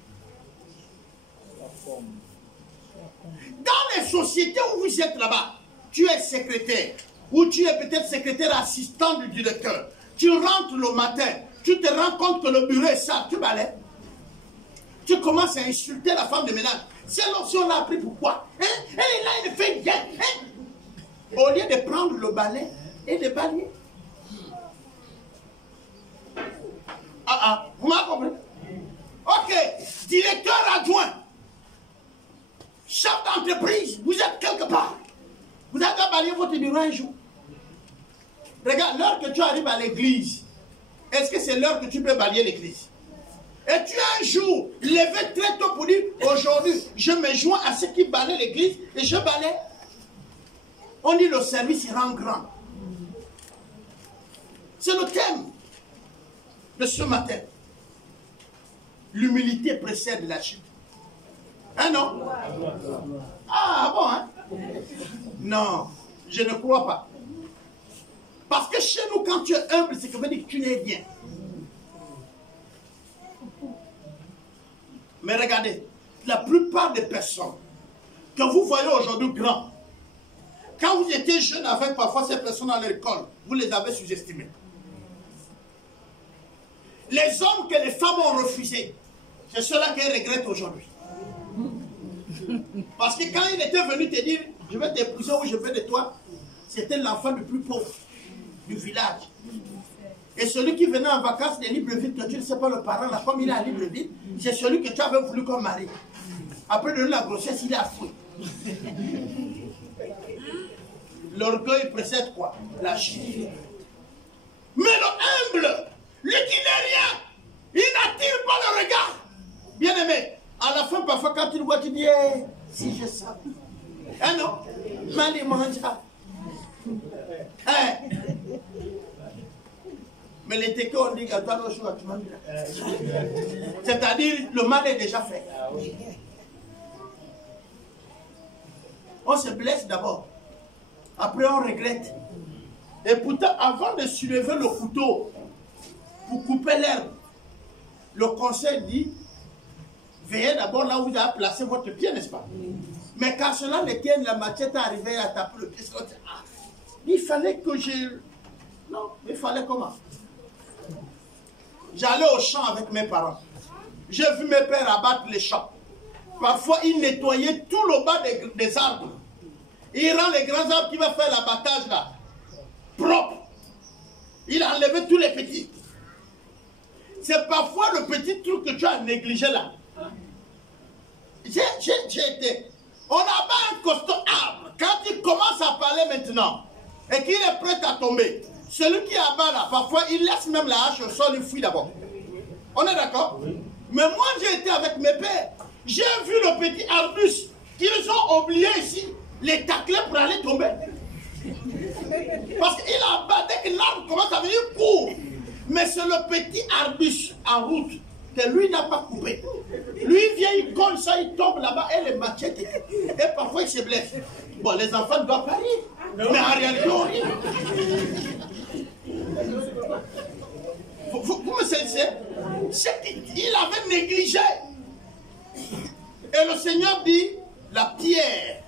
Dans les sociétés où vous êtes là-bas, tu es secrétaire, ou tu es peut-être secrétaire assistant du directeur. Tu rentres le matin, tu te rends compte que le bureau est sale, tu balais. Tu commences à insulter la femme de ménage. C'est l'option l'a appris pourquoi? Hein? Elle est là, elle fait bien. Hein? Au lieu de prendre le balai et de balayer. Vous m'avez compris? Ok, directeur adjoint, chef d'entreprise, vous êtes quelque part. Vous avez qu'à balayer votre bureau un jour. Regarde, l'heure que tu arrives à l'église, est-ce que c'est l'heure que tu peux balayer l'église? Et tu as un jour levé très tôt pour dire, aujourd'hui, je me joins à ceux qui balayent l'église et je balaye. On dit le service rend grand. C'est le thème de ce matin. L'humilité précède la chute. Hein, non? Ah bon, hein? Non, je ne crois pas. Parce que chez nous, quand tu es humble, c'est que veut dire que tu n'es rien. Mais regardez, la plupart des personnes que vous voyez aujourd'hui grands, quand vous étiez jeune avec parfois ces personnes à l'école, vous les avez sous-estimées. Les hommes que les femmes ont refusés, c'est ceux-là qu'elles regrettent aujourd'hui. Parce que quand il était venu te dire, je vais t'épouser ou je veux de toi, c'était l'enfant le plus pauvre du village. Et celui qui venait en vacances de Libreville, que tu ne sais pas le parent, là, comme il est à Libreville, c'est celui que tu avais voulu comme mari. Après de la grossesse, il est affreux. L'orgueil précède quoi? La chute. Lui qui n'est rien, il n'attire pas le regard. Bien aimé, à la fin, parfois, quand tu le vois, tu dis, hey, si je savais. Ah non, mal il mange. Mais les técos, on dit que toi, c'est-à-dire, le mal est déjà fait. On se blesse d'abord. Après, on regrette. Et pourtant, avant de soulever le couteau pour couper l'herbe, le conseil dit, veillez d'abord là où vous avez placé votre pied, n'est-ce pas? Mais quand cela ne tienne, la machette est arrivée à taper le pied. Il fallait que je... Non, il fallait comment? J'allais au champ avec mes parents. J'ai vu mes pères abattre les champs. Parfois, ils nettoyaient tout le bas des arbres. Il rend les grands arbres qui vont faire l'abattage là, propre. Il a enlevé tous les petits. C'est parfois le petit truc que tu as négligé là. J'ai été. On abat un costaud arbre. Quand il commence à parler maintenant et qu'il est prêt à tomber, celui qui abat là, parfois il laisse même la hache au sol, il fuit d'abord. On est d'accord? Oui. Mais moi j'ai été avec mes pères. J'ai vu le petit arbuste qu'ils ont oublié ici, les tacler pour aller tomber. Parce qu'il abat, dès que l'arbre commence à venir, il court. Mais c'est le petit arbuste en route que lui n'a pas coupé. Lui vient, il colle ça, il tombe là-bas et les machettes. Et parfois il se blesse. Bon, les enfants doivent pas rire. Mais en réalité, on rit. Vous me saisissez? Il avait négligé. Et le Seigneur dit, la pierre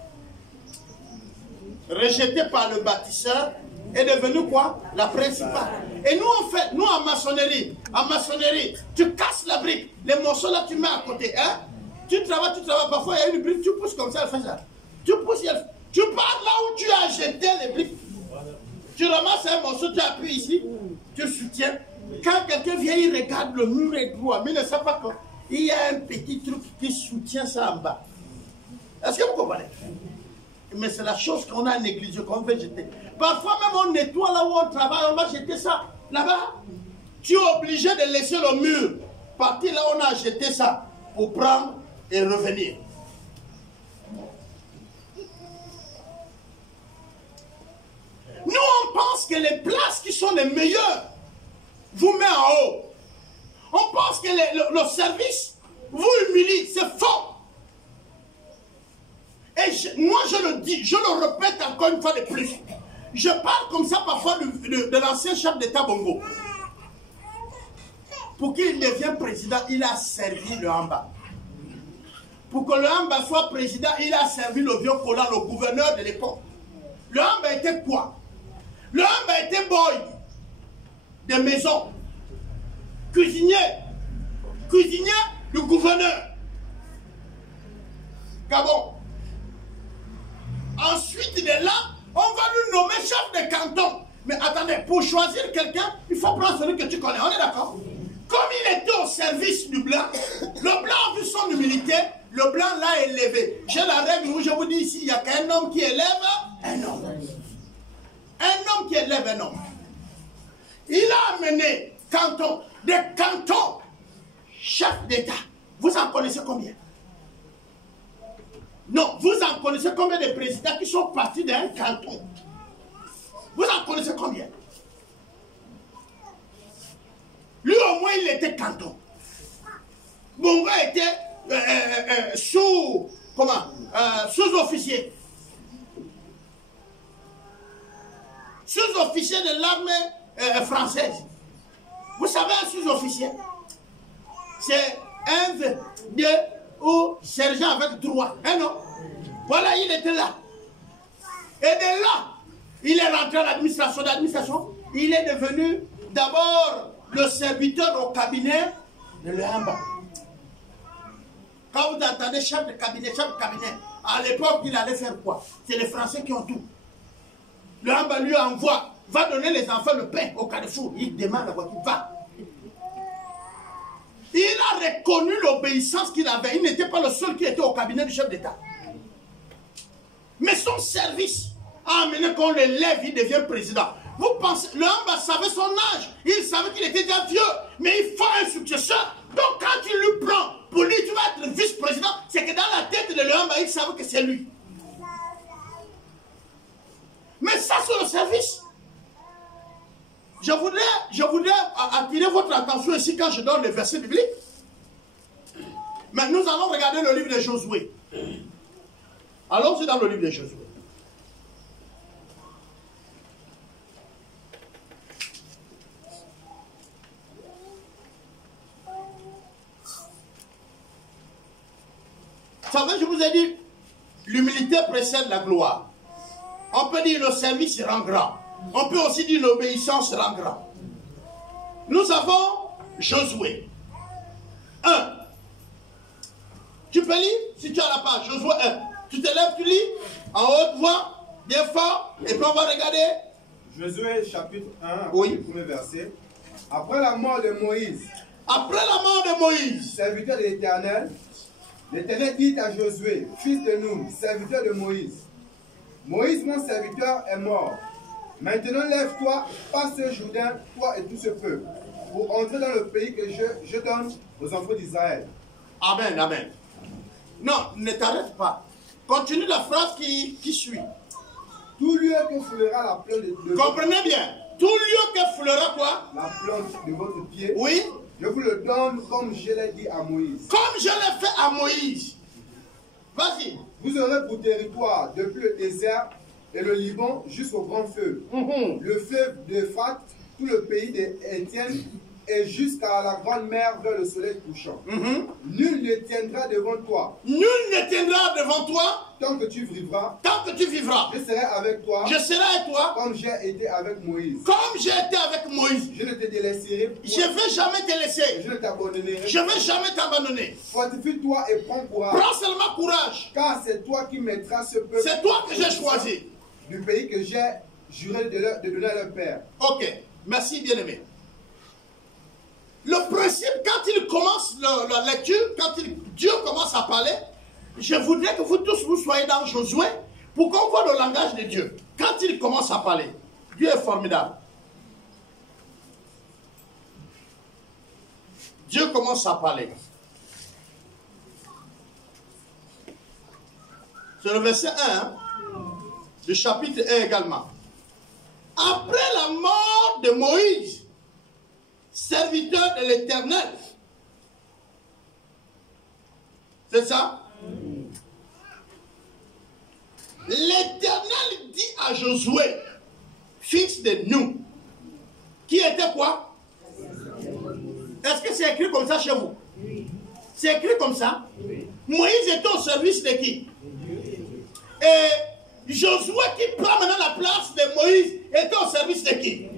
rejetée par le bâtisseur est devenue quoi? La principale. Et nous, on fait, nous en maçonnerie, tu casses la brique, les morceaux là, tu mets à côté. Hein? Tu travailles, parfois il y a une brique, tu pousses comme ça, elle fait ça. Tu pousses, tu pars là où tu as jeté les briques. Tu ramasses un morceau, tu appuies ici, tu soutiens. Quand quelqu'un vient, il regarde le mur est droit, mais il ne sait pas qu'il y a un petit truc qui soutient ça en bas. Est-ce que vous comprenez? Mais c'est la chose qu'on a négligée, qu'on veut jeter. Parfois même on nettoie là où on travaille, on va jeter ça là-bas. Tu es obligé de laisser le mur, partir là où on a jeté ça, pour prendre et revenir. Nous on pense que les places qui sont les meilleures vous met en haut. On pense que le service vous humilie, c'est faux. Et moi je le dis, je le répète encore une fois de plus. Je parle comme ça parfois de l'ancien chef d'État Bongo. Pour qu'il devienne président, il a servi le Hamba. Pour que le Hamba soit président, il a servi le vieux Kola, le gouverneur de l'époque. Le Hamba était quoi? Le Hamba était boy de maison, cuisinier du gouverneur. Gabon. Ensuite de là, on va lui nommer chef de canton. Mais attendez, pour choisir quelqu'un, il faut prendre celui que tu connais. On est d'accord? Comme il était au service du blanc, le blanc a vu son humilité, le blanc l'a élevé. J'ai la règle où je vous dis ici, il n'y a qu'un homme qui élève un homme. Un homme qui élève un homme. Il a amené canton, des cantons, chef d'État. Vous en connaissez combien? Non, vous en connaissez combien de présidents qui sont partis d'un canton? Vous en connaissez combien? Lui au moins il était canton. Bongo était sous-officier. Sous-officier de l'armée française. Vous savez un sous-officier? C'est un, deux, ou sergent avec droit. Hein, non? Voilà, il était là. Et de là, il est rentré à l'administration. Il est devenu d'abord le serviteur au cabinet de l'Hamba. Quand vous entendez chef de cabinet, à l'époque, il allait faire quoi? C'est les Français qui ont tout. Le Hamba lui envoie, va donner les enfants le pain au carrefour. Il demande la voiture, va. Il a reconnu l'obéissance qu'il avait. Il n'était pas le seul qui était au cabinet du chef d'État. Mais son service a amené qu'on l'élève, il devient président. Vous pensez, le homme savait son âge, il savait qu'il était déjà vieux, mais il faut un successeur. Donc quand tu lui prends, pour lui tu vas être vice-président, c'est que dans la tête de l'homme, il savait que c'est lui. Mais ça c'est le service. Je voudrais attirer votre attention ici quand je donne les versets bibliques. Mais nous allons regarder le livre de Josué. Allons-y dans le livre de Josué. Vous savez, je vous ai dit, l'humilité précède la gloire. On peut dire le service rend grand. On peut aussi dire l'obéissance rend grand. Nous avons Josué 1. Tu peux lire si tu as la page. Josué 1. Tu te lèves, tu lis en haute voix, bien fort, et puis on va regarder. Josué chapitre 1, oui. Le premier verset. Après la mort de Moïse, serviteur de l'Éternel, l'Éternel dit à Josué, fils de Nun, serviteur de Moïse, Moïse, mon serviteur, est mort. Maintenant, lève-toi, passe ce Jourdain, toi et tout ce peuple, pour entrer dans le pays que je donne aux enfants d'Israël. Amen, amen. Non, ne t'arrête pas. Continue la phrase qui suit. Tout lieu que foulera la plante de comprenez bien. Tout lieu que foulera quoi? La plante de votre pied. Oui. Je vous le donne comme je l'ai dit à Moïse. Comme je l'ai fait à Moïse. Vas-y. Vous aurez pour territoire depuis le désert et le Liban jusqu'au grand feu. Le fleuve d'Euphrate, tout le pays des Hétiens et jusqu'à la grande mer vers le soleil couchant. Nul ne tiendra devant toi. Nul ne tiendra devant toi. Tant que tu vivras. Tant que tu vivras. Je serai avec toi. Je serai avec toi. Comme j'ai été avec Moïse. Comme j'ai été avec Moïse. Je ne te délaisserai pas. Je ne vais jamais te laisser. Je ne t'abandonnerai. Je ne vais jamais t'abandonner. Fortifie-toi et prends courage. Prends seulement courage. Car c'est toi qui mettras ce peuple. C'est toi que j'ai choisi. Du pays que j'ai juré de donner à leur père. Ok. Merci, bien-aimé. Le principe, quand il commence la lecture, quand Dieu commence à parler, je voudrais que vous tous vous soyez dans Josué pour qu'on voit le langage de Dieu. Quand il commence à parler, Dieu est formidable. Dieu commence à parler. C'est le verset 1, du chapitre 1 également. Après la mort de Moïse, serviteur de l'Éternel. C'est ça? L'Éternel dit à Josué, fils de Nun, qui était quoi? Est-ce que c'est écrit comme ça chez vous? C'est écrit comme ça? Moïse était au service de qui? Et Josué qui prend maintenant la place de Moïse était au service de qui?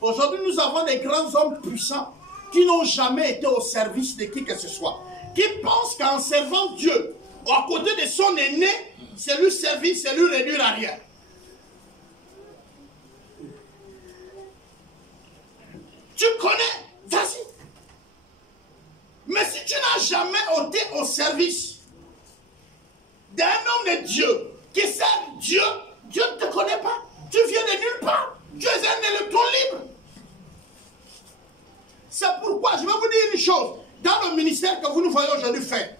Aujourd'hui, nous avons des grands hommes puissants qui n'ont jamais été au service de qui que ce soit. Qui pensent qu'en servant Dieu, à côté de son aîné, c'est lui servir, c'est lui réduire à rien. Tu connais, vas-y. Mais si tu n'as jamais été au service d'un homme de Dieu qui sert Dieu, Dieu ne te connaît pas. Tu viens de nulle part. Tu es un électron libre. C'est pourquoi je vais vous dire une chose. Dans le ministère que vous nous voyez aujourd'hui faire,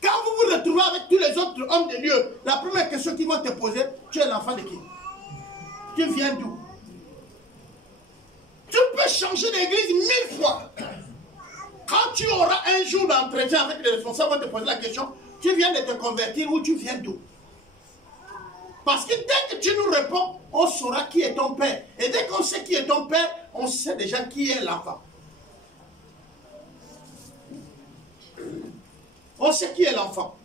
quand vous vous retrouvez avec tous les autres hommes de Dieu, la première question qu'ils vont te poser, tu es l'enfant de qui? Tu viens d'où? Tu peux changer d'église 1000 fois. Quand tu auras un jour d'entretien avec les responsables, ils vont te poser la question, tu viens de te convertir ou tu viens d'où? Parce que dès que tu nous réponds, on saura qui est ton père. Et dès qu'on sait qui est ton père, on sait déjà qui est l'enfant. On sait qui est l'enfant.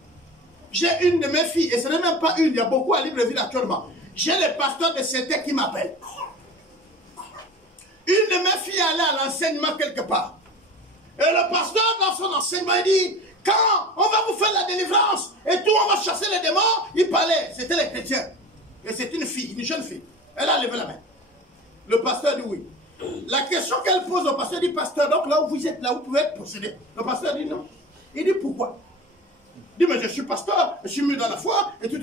J'ai une de mes filles, et ce n'est même pas une, il y a beaucoup à Libreville actuellement. J'ai le pasteur de C'était qui m'appelle. Une de mes filles allait à l'enseignement quelque part. Et le pasteur, dans son enseignement, il dit, quand on va vous faire la délivrance, et tout, on va chasser les démons, il parlait, c'était les chrétiens. Et c'est une fille, une jeune fille. Elle a levé la main. Le pasteur dit oui. La question qu'elle pose au pasteur dit, pasteur, donc là où vous êtes, là vous pouvez être possédé. Le pasteur dit non. Il dit pourquoi? Il dit, mais je suis pasteur, je suis mis dans la foi, et tout.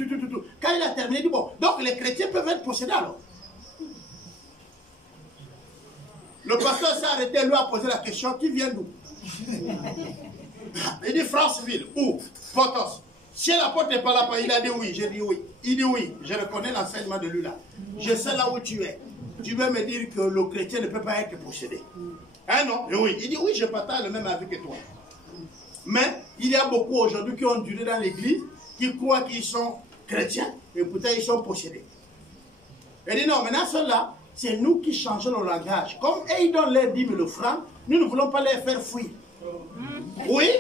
Quand il a terminé, il dit, bon, donc les chrétiens peuvent être possédés alors. Le pasteur s'est arrêté, lui a posé la question, tu viens d'où? Il dit, Franceville, où? Potos. Si l'apôtre n'est pas là, il a dit oui, j'ai dit oui. Il dit oui, je reconnais l'enseignement de lui là. Je sais là où tu es. Tu veux me dire que le chrétien ne peut pas être possédé? Hein, non? Oui. Il dit oui, je partage le même avis que toi. Mais il y a beaucoup aujourd'hui qui ont duré dans l'église, qui croient qu'ils sont chrétiens, et pourtant ils sont possédés. Il dit non, maintenant ceux-là, c'est nous qui changeons le langage. Comme eux, ils donnent les 10 000 francs, nous ne voulons pas les faire fuir. Oui?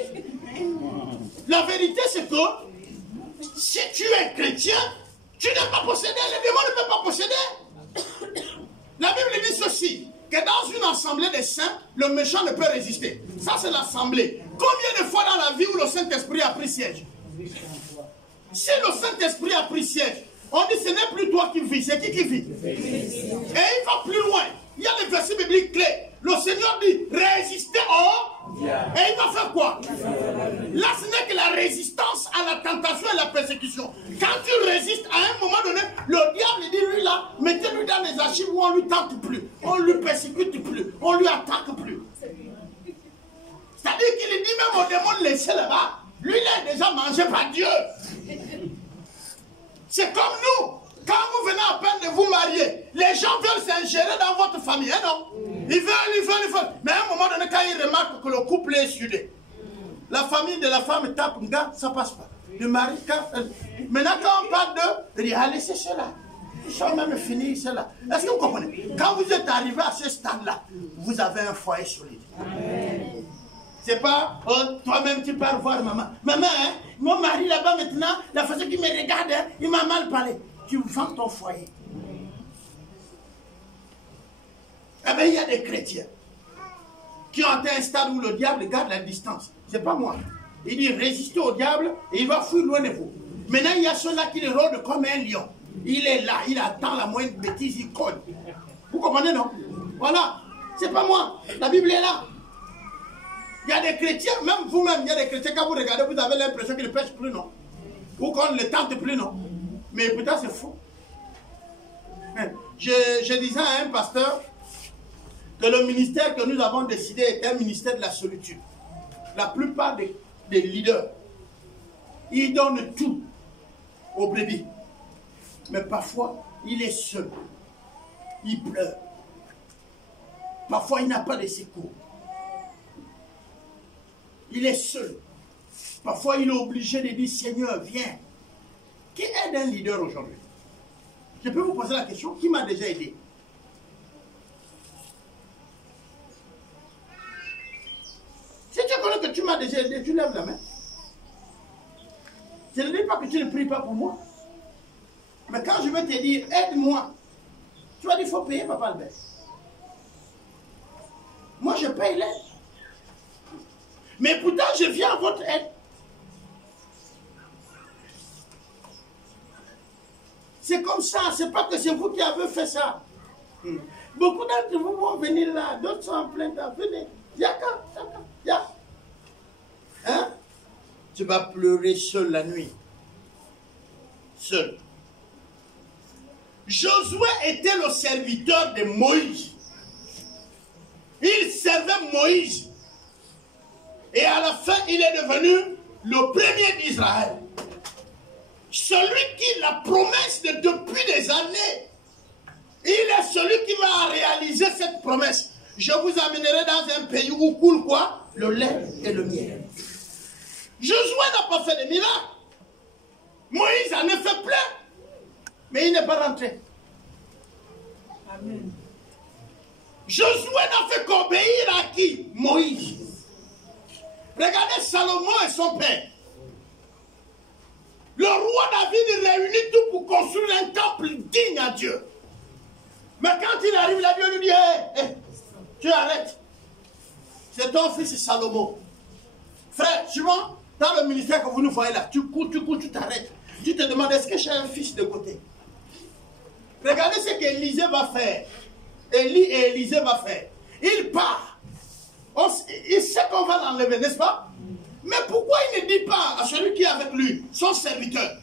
La vérité, c'est que si tu es chrétien, tu n'es pas possédé, les démons ne peuvent pas posséder. La Bible dit ceci, que dans une assemblée des saints, le méchant ne peut résister. Ça, c'est l'assemblée. Combien de fois dans la vie où le Saint-Esprit a pris siège? Si le Saint-Esprit a pris siège, on dit ce n'est plus toi qui vis, c'est qui vit? Et il va plus loin. Il y a des versets bibliques clés. Le Seigneur dit, résistez au... Et il va faire quoi? Là, ce n'est que la résistance à la tentation et la persécution. Quand tu résistes, à un moment donné, le diable dit, lui là, mettez-lui dans les archives où on ne lui tente plus, on ne lui persécute plus, on ne lui attaque plus. C'est-à-dire qu'il dit même au démon de laisser là-bas. Lui, il est déjà mangé par Dieu. C'est comme nous. Quand vous venez à peine de vous marier, les gens veulent s'ingérer dans votre famille, hein, non? Ils veulent. Mais à un moment donné, quand ils remarquent que le couple est soudé, la famille de la femme tape, regarde, ça passe pas. Le mari, maintenant quand on parle de réaliser cela, ils sont même finis cela. Est-ce que vous comprenez? Quand vous êtes arrivé à ce stade-là, vous avez un foyer solide. C'est pas, oh, toi-même tu pars voir maman. Maman, hein, mon mari là-bas maintenant, la façon qu'il me regarde, hein, il m'a mal parlé. Tu vends ton foyer. Eh bien, il y a des chrétiens qui ont atteint un stade où le diable garde la distance. C'est pas moi. Il dit résistez au diable et il va fuir loin de vous. Maintenant, il y a ceux-là qui le rôdent comme un lion. Il est là, il attend la moindre bêtise, il cogne. Vous comprenez, non? Voilà. C'est pas moi. La Bible est là. Il y a des chrétiens, même vous-même, il y a des chrétiens, quand vous regardez, vous avez l'impression qu'ils ne pêchent plus, non? Ou qu'on ne les tente plus, non? Mais pourtant, c'est faux. Je disais à un pasteur que le ministère que nous avons décidé est un ministère de la solitude. La plupart des leaders, ils donnent tout aux brebis. Mais parfois, il est seul. Il pleure. Parfois, il n'a pas de secours. Il est seul. Parfois, il est obligé de dire, Seigneur, viens. Qui aide un leader aujourd'hui? Je peux vous poser la question, qui m'a déjà aidé? Si tu connais que tu m'as déjà aidé, tu lèves la main. Je ne dis pas que tu ne pries pas pour moi. Mais quand je vais te dire, aide-moi, tu vas dire, il faut payer, Papa Albert. Moi, je paye l'aide. Mais pourtant, je viens à votre aide. C'est comme ça, c'est pas que c'est vous qui avez fait ça. Beaucoup d'entre vous vont venir là, d'autres sont en plein temps. Venez, yaka. Hein? Tu vas pleurer seul la nuit. Seul. Josué était le serviteur de Moïse. Il servait Moïse. Et à la fin, il est devenu le premier d'Israël. Celui qui la promesse depuis des années, il est celui qui va réaliser cette promesse. Je vous amènerai dans un pays où coule quoi? Le lait et le miel. Josué n'a pas fait de miracles. Moïse en a fait plein. Mais il n'est pas rentré. Amen. Josué n'a fait qu'obéir à qui? Moïse. Regardez Salomon et son père. Le roi David réunit tout pour construire un temple digne à Dieu. Mais quand il arrive là, Dieu lui dit, hey, tu arrêtes. C'est ton fils Salomon. Frère, souvent, dans le ministère que vous nous voyez là, tu cours, tu t'arrêtes. Tu te demandes, est-ce que j'ai un fils de côté? Regardez ce qu'Élisée va faire. Élie et Élisée va faire. Il part. Il sait qu'on va l'enlever, n'est-ce pas? Mais pourquoi il ne dit pas à celui qui est avec lui, son serviteur?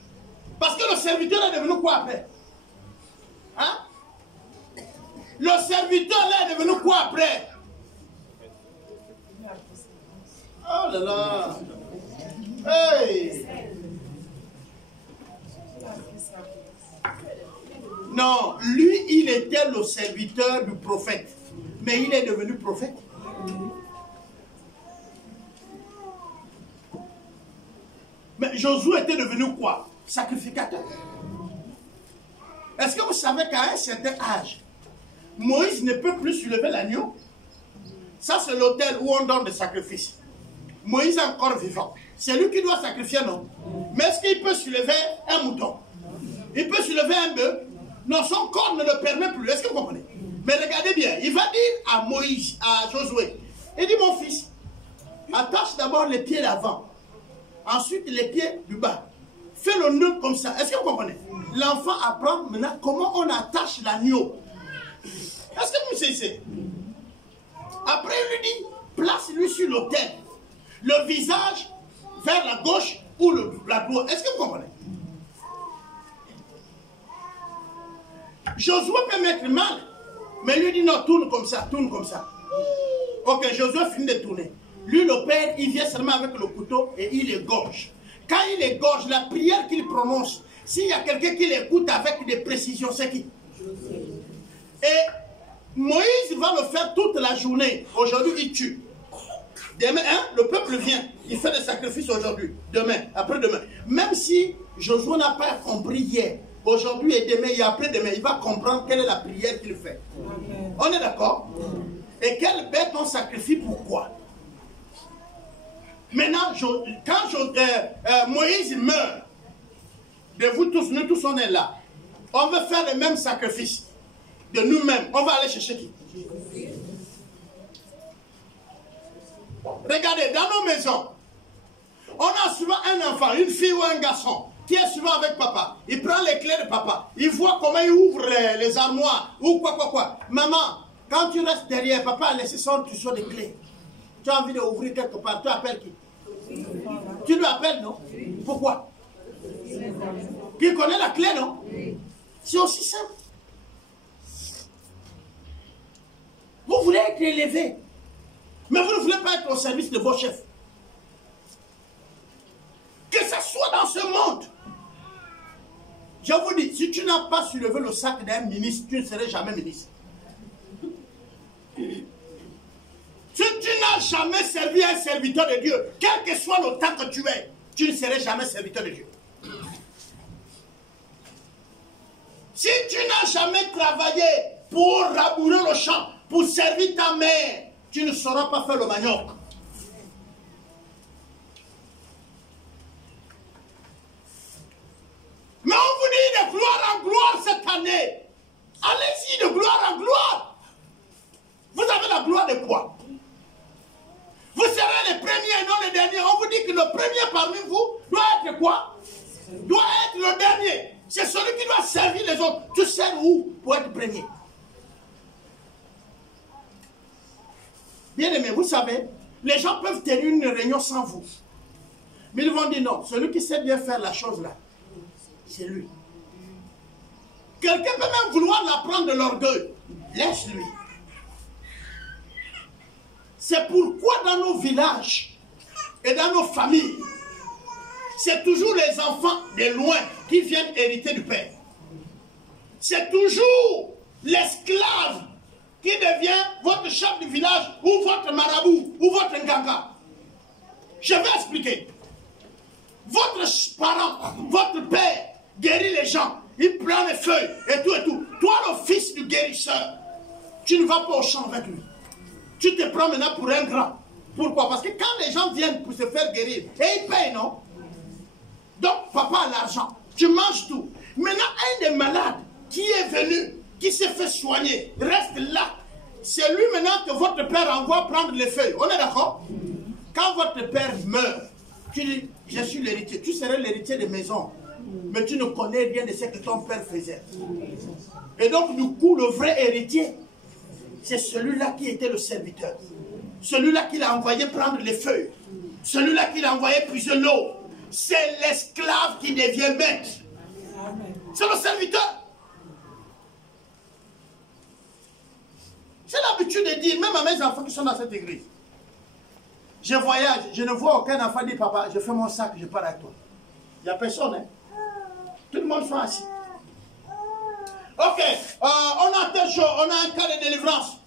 Parce que le serviteur est devenu quoi après? Hein? Le serviteur là est devenu quoi après? Oh là là! Hey! Non, lui, il était le serviteur du prophète. Mais il est devenu prophète. Mais Josué était devenu quoi? Sacrificateur. Est-ce que vous savez qu'à un certain âge, Moïse ne peut plus soulever l'agneau? Ça, c'est l'autel où on donne des sacrifices. Moïse est encore vivant. C'est lui qui doit sacrifier, non? Mais est-ce qu'il peut soulever un mouton? Il peut soulever un bœuf? Non, son corps ne le permet plus. Est-ce que vous comprenez? Mais regardez bien, il va dire à Moïse, à Josué, il dit, mon fils, attache d'abord les pieds d'avant, ensuite les pieds du bas. Fais le nœud comme ça. Est-ce que vous comprenez? L'enfant apprend maintenant comment on attache l'agneau. Est-ce que vous saisissez? Après, il lui dit, place-lui sur l'autel, le visage vers la gauche ou la droite. Est-ce que vous comprenez? Josué peut mettre mal, mais lui dit non, tourne comme ça, tourne comme ça. Ok, Josué finit de tourner. Lui, le père, il vient seulement avec le couteau et il égorge. Quand il égorge, la prière qu'il prononce, s'il y a quelqu'un qui l'écoute avec des précisions, c'est qui? Et Moïse va le faire toute la journée. Aujourd'hui, il tue. Demain, hein, le peuple vient. Il fait des sacrifices aujourd'hui. Demain, après-demain. Même si Josué n'a pas compris hier, aujourd'hui et demain et après-demain, il va comprendre quelle est la prière qu'il fait. Amen. On est d'accord? Et quelle bête on sacrifie, pourquoi? Maintenant, quand Moïse meurt, de vous tous, nous tous on est là. On veut faire le même sacrifice de nous-mêmes. On va aller chercher qui? Regardez, dans nos maisons, on a souvent un enfant, une fille ou un garçon qui est souvent avec papa. Il prend les clés de papa. Il voit comment il ouvre les armoires ou quoi. Maman, quand tu restes derrière, papa a laissé son trousseau de clés. Tu as envie d'ouvrir quelque part, tu appelles qui? Tu lui appelles, non? Pourquoi? Qui connaît la clé, non? C'est aussi simple. Vous voulez être élevé, mais vous ne voulez pas être au service de vos chefs. Que ce soit dans ce monde. Je vous dis, si tu n'as pas soulevé le sac d'un ministre, tu ne serais jamais ministre. Si tu n'as jamais servi un serviteur de Dieu, quel que soit le temps que tu es, tu ne serais jamais serviteur de Dieu. Si tu n'as jamais travaillé pour labourer le champ, pour servir ta mère, tu ne sauras pas faire le manioc. Mais on vous dit de gloire en gloire cette année. Allez-y de gloire en gloire. Vous avez la gloire de quoi? Vous serez les premiers et non les derniers. On vous dit que le premier parmi vous doit être quoi? Doit être le dernier. C'est celui qui doit servir les autres. Tu sais où pour être premier? Bien aimé, vous savez, les gens peuvent tenir une réunion sans vous. Mais ils vont dire non, celui qui sait bien faire la chose là, c'est lui. Quelqu'un peut même vouloir la prendre de l'orgueil. Laisse-lui. C'est pourquoi dans nos villages et dans nos familles, c'est toujours les enfants de loin qui viennent hériter du père. C'est toujours l'esclave qui devient votre chef du village ou votre marabout ou votre nganga. Je vais expliquer. Votre parent, votre père guérit les gens. Il prend les feuilles et tout et tout. Toi, le fils du guérisseur, tu ne vas pas au champ avec lui. Tu te prends maintenant pour un grand. Pourquoi? Parce que quand les gens viennent pour se faire guérir, et ils payent, non? Donc, papa a l'argent. Tu manges tout. Maintenant, un des malades qui est venu, qui s'est fait soigner, reste là. C'est lui maintenant que votre père envoie prendre les feuilles. On est d'accord? Quand votre père meurt, tu dis, je suis l'héritier. Tu serais l'héritier de maison. Mais tu ne connais rien de ce que ton père faisait. Et donc, du coup, le vrai héritier, c'est celui-là qui était le serviteur. Celui-là qui l'a envoyé prendre les feuilles. Celui-là qui l'a envoyé puiser l'eau. C'est l'esclave qui devient maître. C'est le serviteur. J'ai l'habitude de dire, même à mes enfants qui sont dans cette église, je voyage, je ne vois aucun enfant dire, papa, je fais mon sac, je pars avec toi. Il n'y a personne, hein. Tout le monde sont assis. Ok, on a telle chose, on a un cas de délivrance.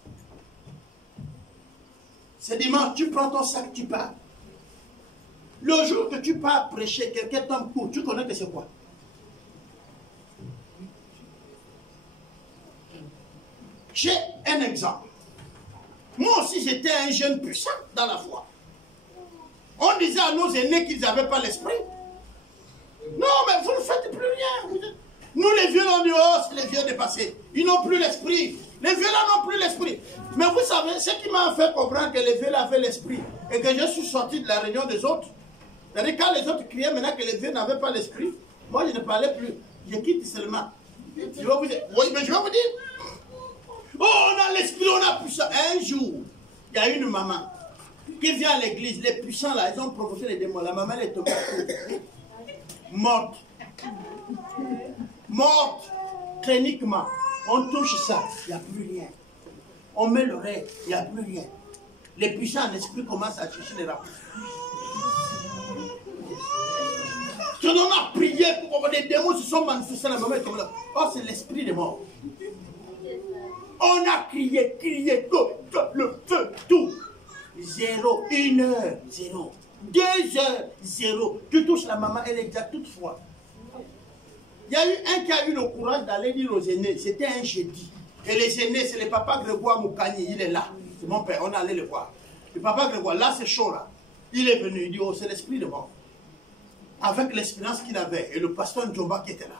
C'est dimanche, tu prends ton sac, tu pars. Le jour que tu pars prêcher, quelqu'un tombe court, tu connais que c'est quoi? J'ai un exemple. Moi aussi, j'étais un jeune puissant dans la foi. On disait à nos aînés qu'ils n'avaient pas l'esprit. Non, mais vous ne faites plus rien. Nous, les vieux, on dit, oh, c'est les vieux dépassés. Ils n'ont plus l'esprit. Les vieux là n'ont plus l'esprit. Mais vous savez, ce qui m'a fait comprendre que les vieux là avaient l'esprit et que je suis sorti de la réunion des autres, c'est-à-dire quand les autres criaient maintenant que les vieux n'avaient pas l'esprit, moi je ne parlais plus. Je quitte seulement. Je vais vous dire, oui, mais je vais vous dire. Oh, on a l'esprit, on a puissant. Un jour, il y a une maman qui vient à l'église. Les puissants là, ils ont provoqué les démons. La maman elle est tombée morte. Morte. Cliniquement. On touche ça, il n'y a plus rien. On met l'oreille, il n'y a plus rien. Les puissants en esprit commencent à chercher les rapports. On a prié pour que des démons se sont manifestés dans la maman. Oh, c'est l'esprit des morts. On a crié, le feu, tout. 0, 1 heure, 0. 2 heures, 0. Tu touches la maman, elle est déjà toute froide. Il y a eu un qui a eu le courage d'aller dire aux aînés, c'était un jeudi. Et les aînés, c'est le papa Grégoire Moukani, il est là. C'est mon père, on allait le voir. Le papa Grégoire, là c'est chaud là. Il est venu, il dit, oh c'est l'esprit de mort. Avec l'expérience qu'il avait, et le pasteur Ndjomba qui était là.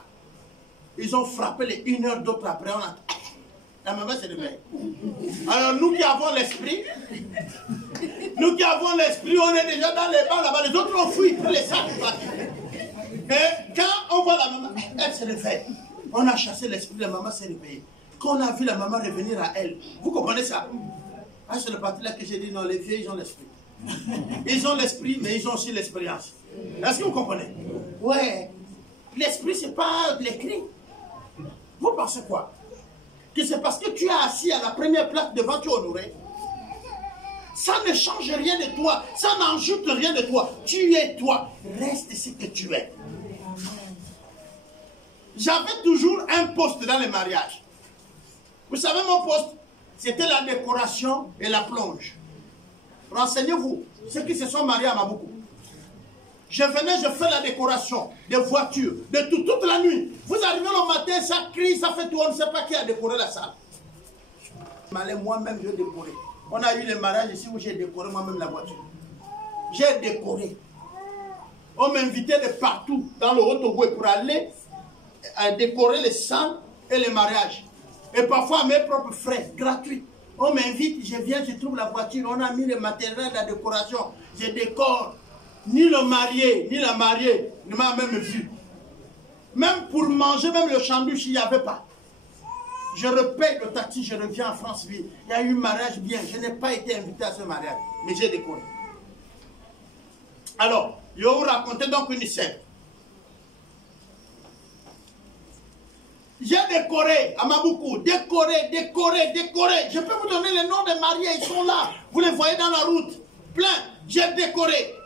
Ils ont frappé les 1 heure d'autres après, on a... La maman s'est levée. Alors nous qui avons l'esprit, on est déjà dans les bancs là-bas, les autres ont fui, pour les sacs. Et quand on voit la maman, elle se réveille. On a chassé l'esprit, la maman s'est réveillée. Quand on a vu la maman revenir à elle, vous comprenez ça? Ah, c'est le parti là que j'ai dit, non, les vieux, ils ont l'esprit. Ils ont l'esprit, mais ils ont aussi l'expérience. Est-ce que vous comprenez? Ouais. L'esprit, c'est pas l'écrit. Vous pensez quoi? Que c'est parce que tu es assis à la première place devant tu honoré? Ça ne change rien de toi. Ça n'ajoute rien de toi. Tu es toi. Reste ce que tu es. J'avais toujours un poste dans les mariages. Vous savez mon poste? C'était la décoration et la plonge. Renseignez-vous. Ceux qui se sont mariés à Maboukou. Je venais, je fais la décoration des voitures, de tout, toute la nuit. Vous arrivez le matin, ça crie, ça fait tout, on ne sait pas qui a décoré la salle. Moi-même, je décoré. On a eu les mariages ici où j'ai décoré moi-même la voiture. J'ai décoré. On m'invitait de partout dans le Haut-Togo pour aller décorer les salles et les mariages. Et parfois à mes propres frais, gratuits. On m'invite, je viens, je trouve la voiture, on a mis le matériel de la décoration, je décore. Ni le marié, ni la mariée ne m'a même vu. Même pour manger, même le sandwich, il n'y avait pas. Je repaye le taxi, je reviens en France. Il y a eu un mariage bien. Je n'ai pas été invité à ce mariage, mais j'ai décoré. Alors, je vais vous raconter donc une scène. J'ai décoré à Maboukou, décoré. Je peux vous donner les noms des mariés, ils sont là. Vous les voyez dans la route. Plein. J'ai décoré.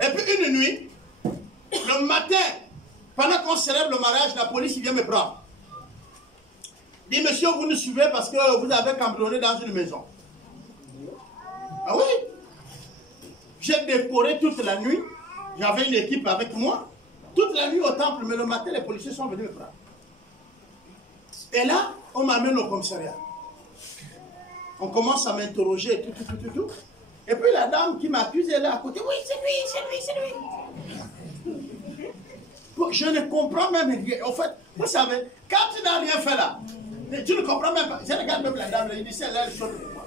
Et puis une nuit, le matin, pendant qu'on célèbre le mariage, la police vient me prendre. Dit, monsieur, vous nous suivez parce que vous avez cambriolé dans une maison. Ah oui? J'ai décoré toute la nuit. J'avais une équipe avec moi. Toute la nuit au temple, mais le matin, les policiers sont venus me prendre. Et là, on m'amène au commissariat. On commence à m'interroger, tout. Et puis la dame qui m'accuse, elle est à côté. Oui, c'est lui. Je ne comprends même rien. En fait, vous savez, quand tu n'as rien fait là, tu ne comprends même pas. Je regarde même la dame, il dit, c'est là, elle chante de moi.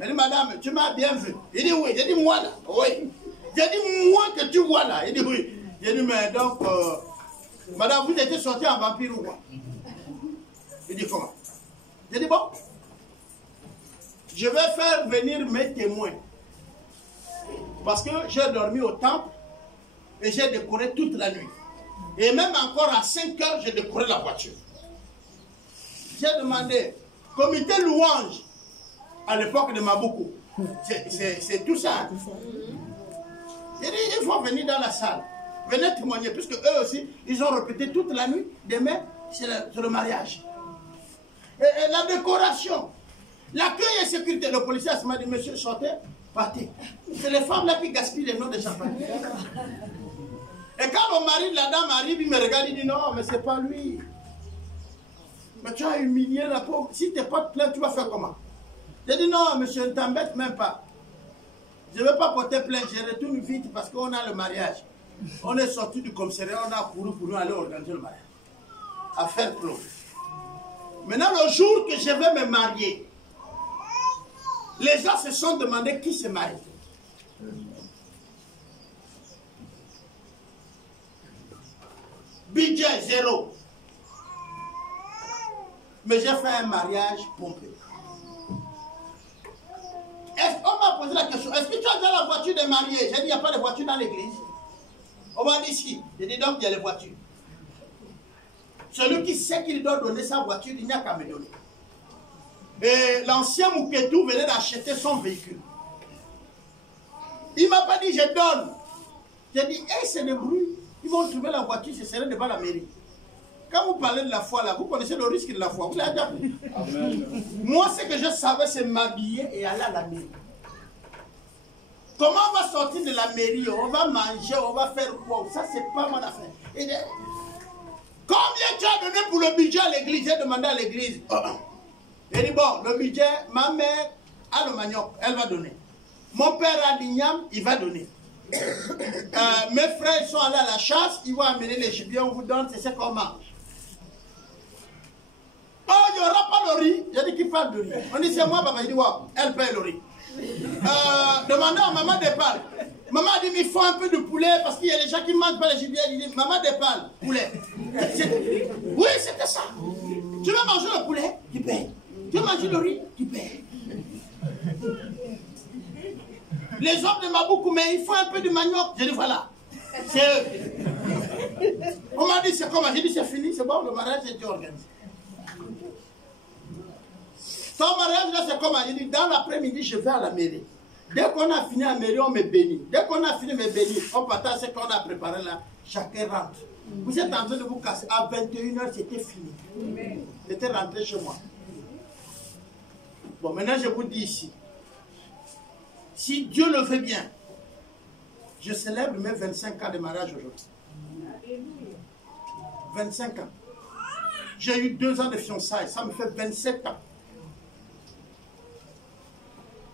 Elle dit, madame, tu m'as bien vu. Il dit, oui. J'ai dit, moi là. Oui. J'ai dit, moi que tu vois là. Il dit, oui. J'ai dit, mais donc, madame, vous étiez sortie en vampire ou quoi? Il dit, comment? J'ai dit, bon. Je vais faire venir mes témoins. Parce que j'ai dormi au temple et j'ai décoré toute la nuit. Et même encore à 5 heures, j'ai décoré la voiture. J'ai demandé, comité louange, à l'époque de Maboukou. C'est tout ça. Hein? J'ai dit, il faut venir dans la salle. Venez témoigner, puisque eux aussi, ils ont répété toute la nuit. Demain, c'est le mariage. Et la décoration, l'accueil et sécurité. Le policier m'a dit, monsieur, sortez, partez. C'est les femmes là qui gaspillent les noms de champagne. Et quand le mari de la dame arrive, il me regarde, il dit, non, mais c'est pas lui. Mais tu as humilié la pauvre. Si tu n'es pas plaint, tu vas faire comment? J'ai dit, non, monsieur, ne t'embête même pas. Je ne vais pas porter plainte, je retourne vite parce qu'on a le mariage. On est sorti du commissariat, on a couru pour nous aller organiser le mariage. Affaire close. Maintenant, le jour que je vais me marier, les gens se sont demandé qui se marie. Budget zéro. Mais j'ai fait un mariage pompé. On m'a posé la question, est-ce que tu as déjà la voiture de mariée? J'ai dit, il n'y a pas de voiture dans l'église. On m'a dit si. J'ai dit, donc il y a les voitures. Celui qui sait qu'il doit donner sa voiture, il n'y a qu'à me donner. Et l'ancien Mouketou venait d'acheter son véhicule. Il ne m'a pas dit, je donne. J'ai dit, hey, c'est des bruits. Ils vont trouver la voiture, ce serait devant la mairie. Quand vous parlez de la foi, là, vous connaissez le risque de la foi. Vous l'avez déjà vu. Moi, ce que je savais, c'est m'habiller et aller à la mairie. Comment on va sortir de la mairie? On va manger, on va faire quoi? Ça, c'est pas mon affaire. Et combien tu as donné pour le budget à l'église? J'ai demandé à l'église. J'ai dit, bon, le budget, ma mère a le manioc, elle va donner. Mon père a l'igname, il va donner. Mes frères sont allés à la chasse, ils vont amener les gibiers, on vous donne, c'est ce qu'on mange. Oh, il n'y aura pas le riz. J'ai dit qu'il parle de riz. On dit c'est moi, papa. Il dit, wow, elle paye le riz. Demandez à maman Dépal. Maman a dit, mais il faut un peu de poulet parce qu'il y a des gens qui ne mangent pas les gibiers. Il dit, maman Dépal, poulet. Oui, c'était ça. Tu veux manger le poulet? Tu payes. Tu veux manger le riz? Tu payes. Les hommes ne m'ont beaucoup, mais il faut un peu de manioc. J'ai dit, voilà. C'est eux. On m'a dit, c'est comment? J'ai dit, c'est fini, c'est bon, le mariage est organisé. Son mariage là, c'est comment? Il dit, dans l'après-midi, je vais à la mairie. Dès qu'on a fini à la mairie, on me bénit. Dès qu'on a fini de me bénir, on partage ce qu'on a préparé là. Chacun rentre. Vous êtes en train de vous casser. À 21h, c'était fini. J'étais rentré chez moi. Bon, maintenant, je vous dis ici. Si Dieu le veut bien, je célèbre mes 25 ans de mariage aujourd'hui. 25 ans. J'ai eu 2 ans de fiançailles. Ça me fait 27 ans.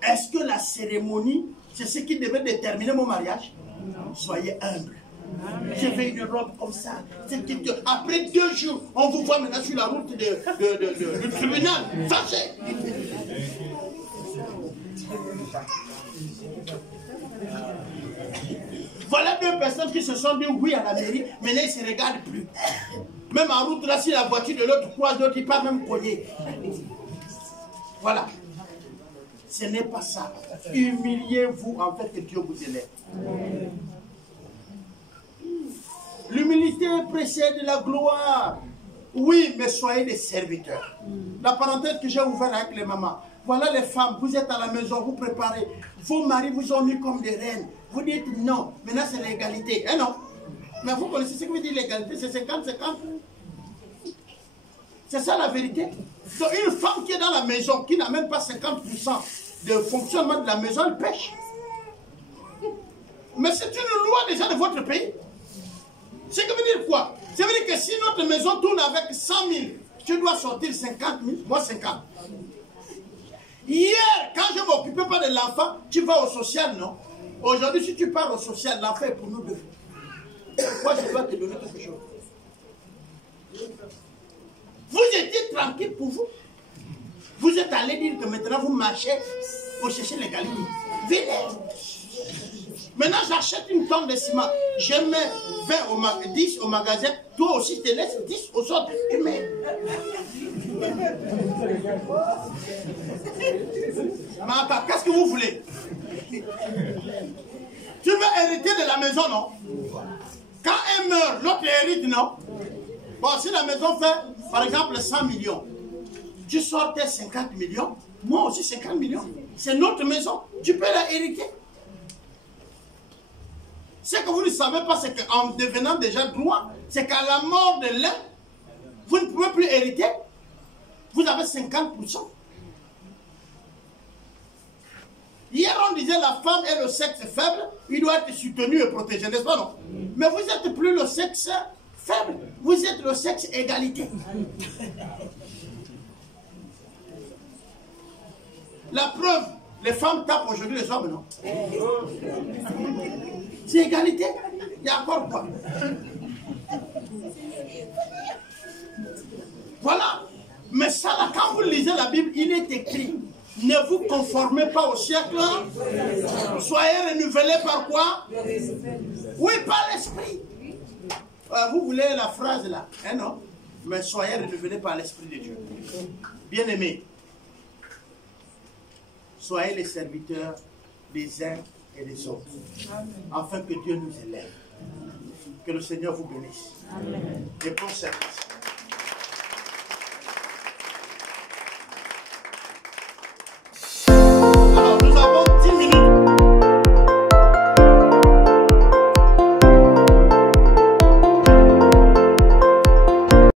Est-ce que la cérémonie, c'est ce qui devait déterminer mon mariage? Non. Soyez humble. Je fais une robe comme ça. Après 2 jours, on vous voit maintenant sur la route du tribunal. Fâché. Voilà 2 personnes qui se sont dit oui à la mairie, mais là ils ne se regardent plus. Même en route, là, si la voiture de l'autre croise l'autre, ils partent même cogner. Voilà. Ce n'est pas ça. Humiliez-vous en fait que Dieu vous élève. L'humilité précède la gloire. Oui, mais soyez des serviteurs. La parenthèse que j'ai ouverte avec les mamans. Voilà les femmes, vous êtes à la maison, vous préparez. Vos maris vous ont mis comme des reines. Vous dites non, maintenant c'est l'égalité. Eh non. Mais vous connaissez ce que veut dire l'égalité, c'est 50-50. C'est ça la vérité. Donc une femme qui est dans la maison, qui n'a même pas 50% de fonctionnement de la maison, elle pêche. Mais c'est une loi déjà de votre pays. Ce qui veut dire quoi? Ça veut dire que si notre maison tourne avec 100 000, tu dois sortir 50 000, moi 50. Hier, quand je ne m'occupais pas de l'enfant, tu vas au social, non? Aujourd'hui, si tu pars au social, l'enfant est pour nous deux. Pourquoi je dois te donner quelque chose? Vous étiez tranquille pour vous. Vous êtes allé dire que maintenant vous marchez pour chercher l'égalité. Venez. Maintenant, j'achète une tonne de ciment. Je mets 10 au magasin. Toi aussi, je te laisse 10 aux autres. Tu mets. Mais qu'est-ce que vous voulez? Tu veux hériter de la maison, non? Quand un meurt, l'autre hérite, non? Bon, si la maison fait, par exemple, 100 millions, tu sortais 50 millions, moi aussi 50 millions. C'est notre maison, tu peux la hériter. Ce que vous ne savez pas, c'est qu'en devenant déjà droit, c'est qu'à la mort de l'un, vous ne pouvez plus hériter. Vous avez 50%. Hier, on disait la femme est le sexe faible, il doit être soutenu et protégé, n'est-ce pas, non? Mais vous n'êtes plus le sexe faible, vous êtes le sexe égalité. La preuve, les femmes tapent aujourd'hui les hommes, non? C'est égalité. Il y a encore quoi? Voilà. Mais ça, là, quand vous lisez la Bible, il est écrit: ne vous conformez pas au siècle, soyez renouvelés par quoi? Oui, par l'esprit. Vous voulez la phrase là, hein, non? Mais soyez renouvelés par l'esprit de Dieu. Bien-aimés, soyez les serviteurs des uns et des autres, afin que Dieu nous élève. Que le Seigneur vous bénisse. Et bon service.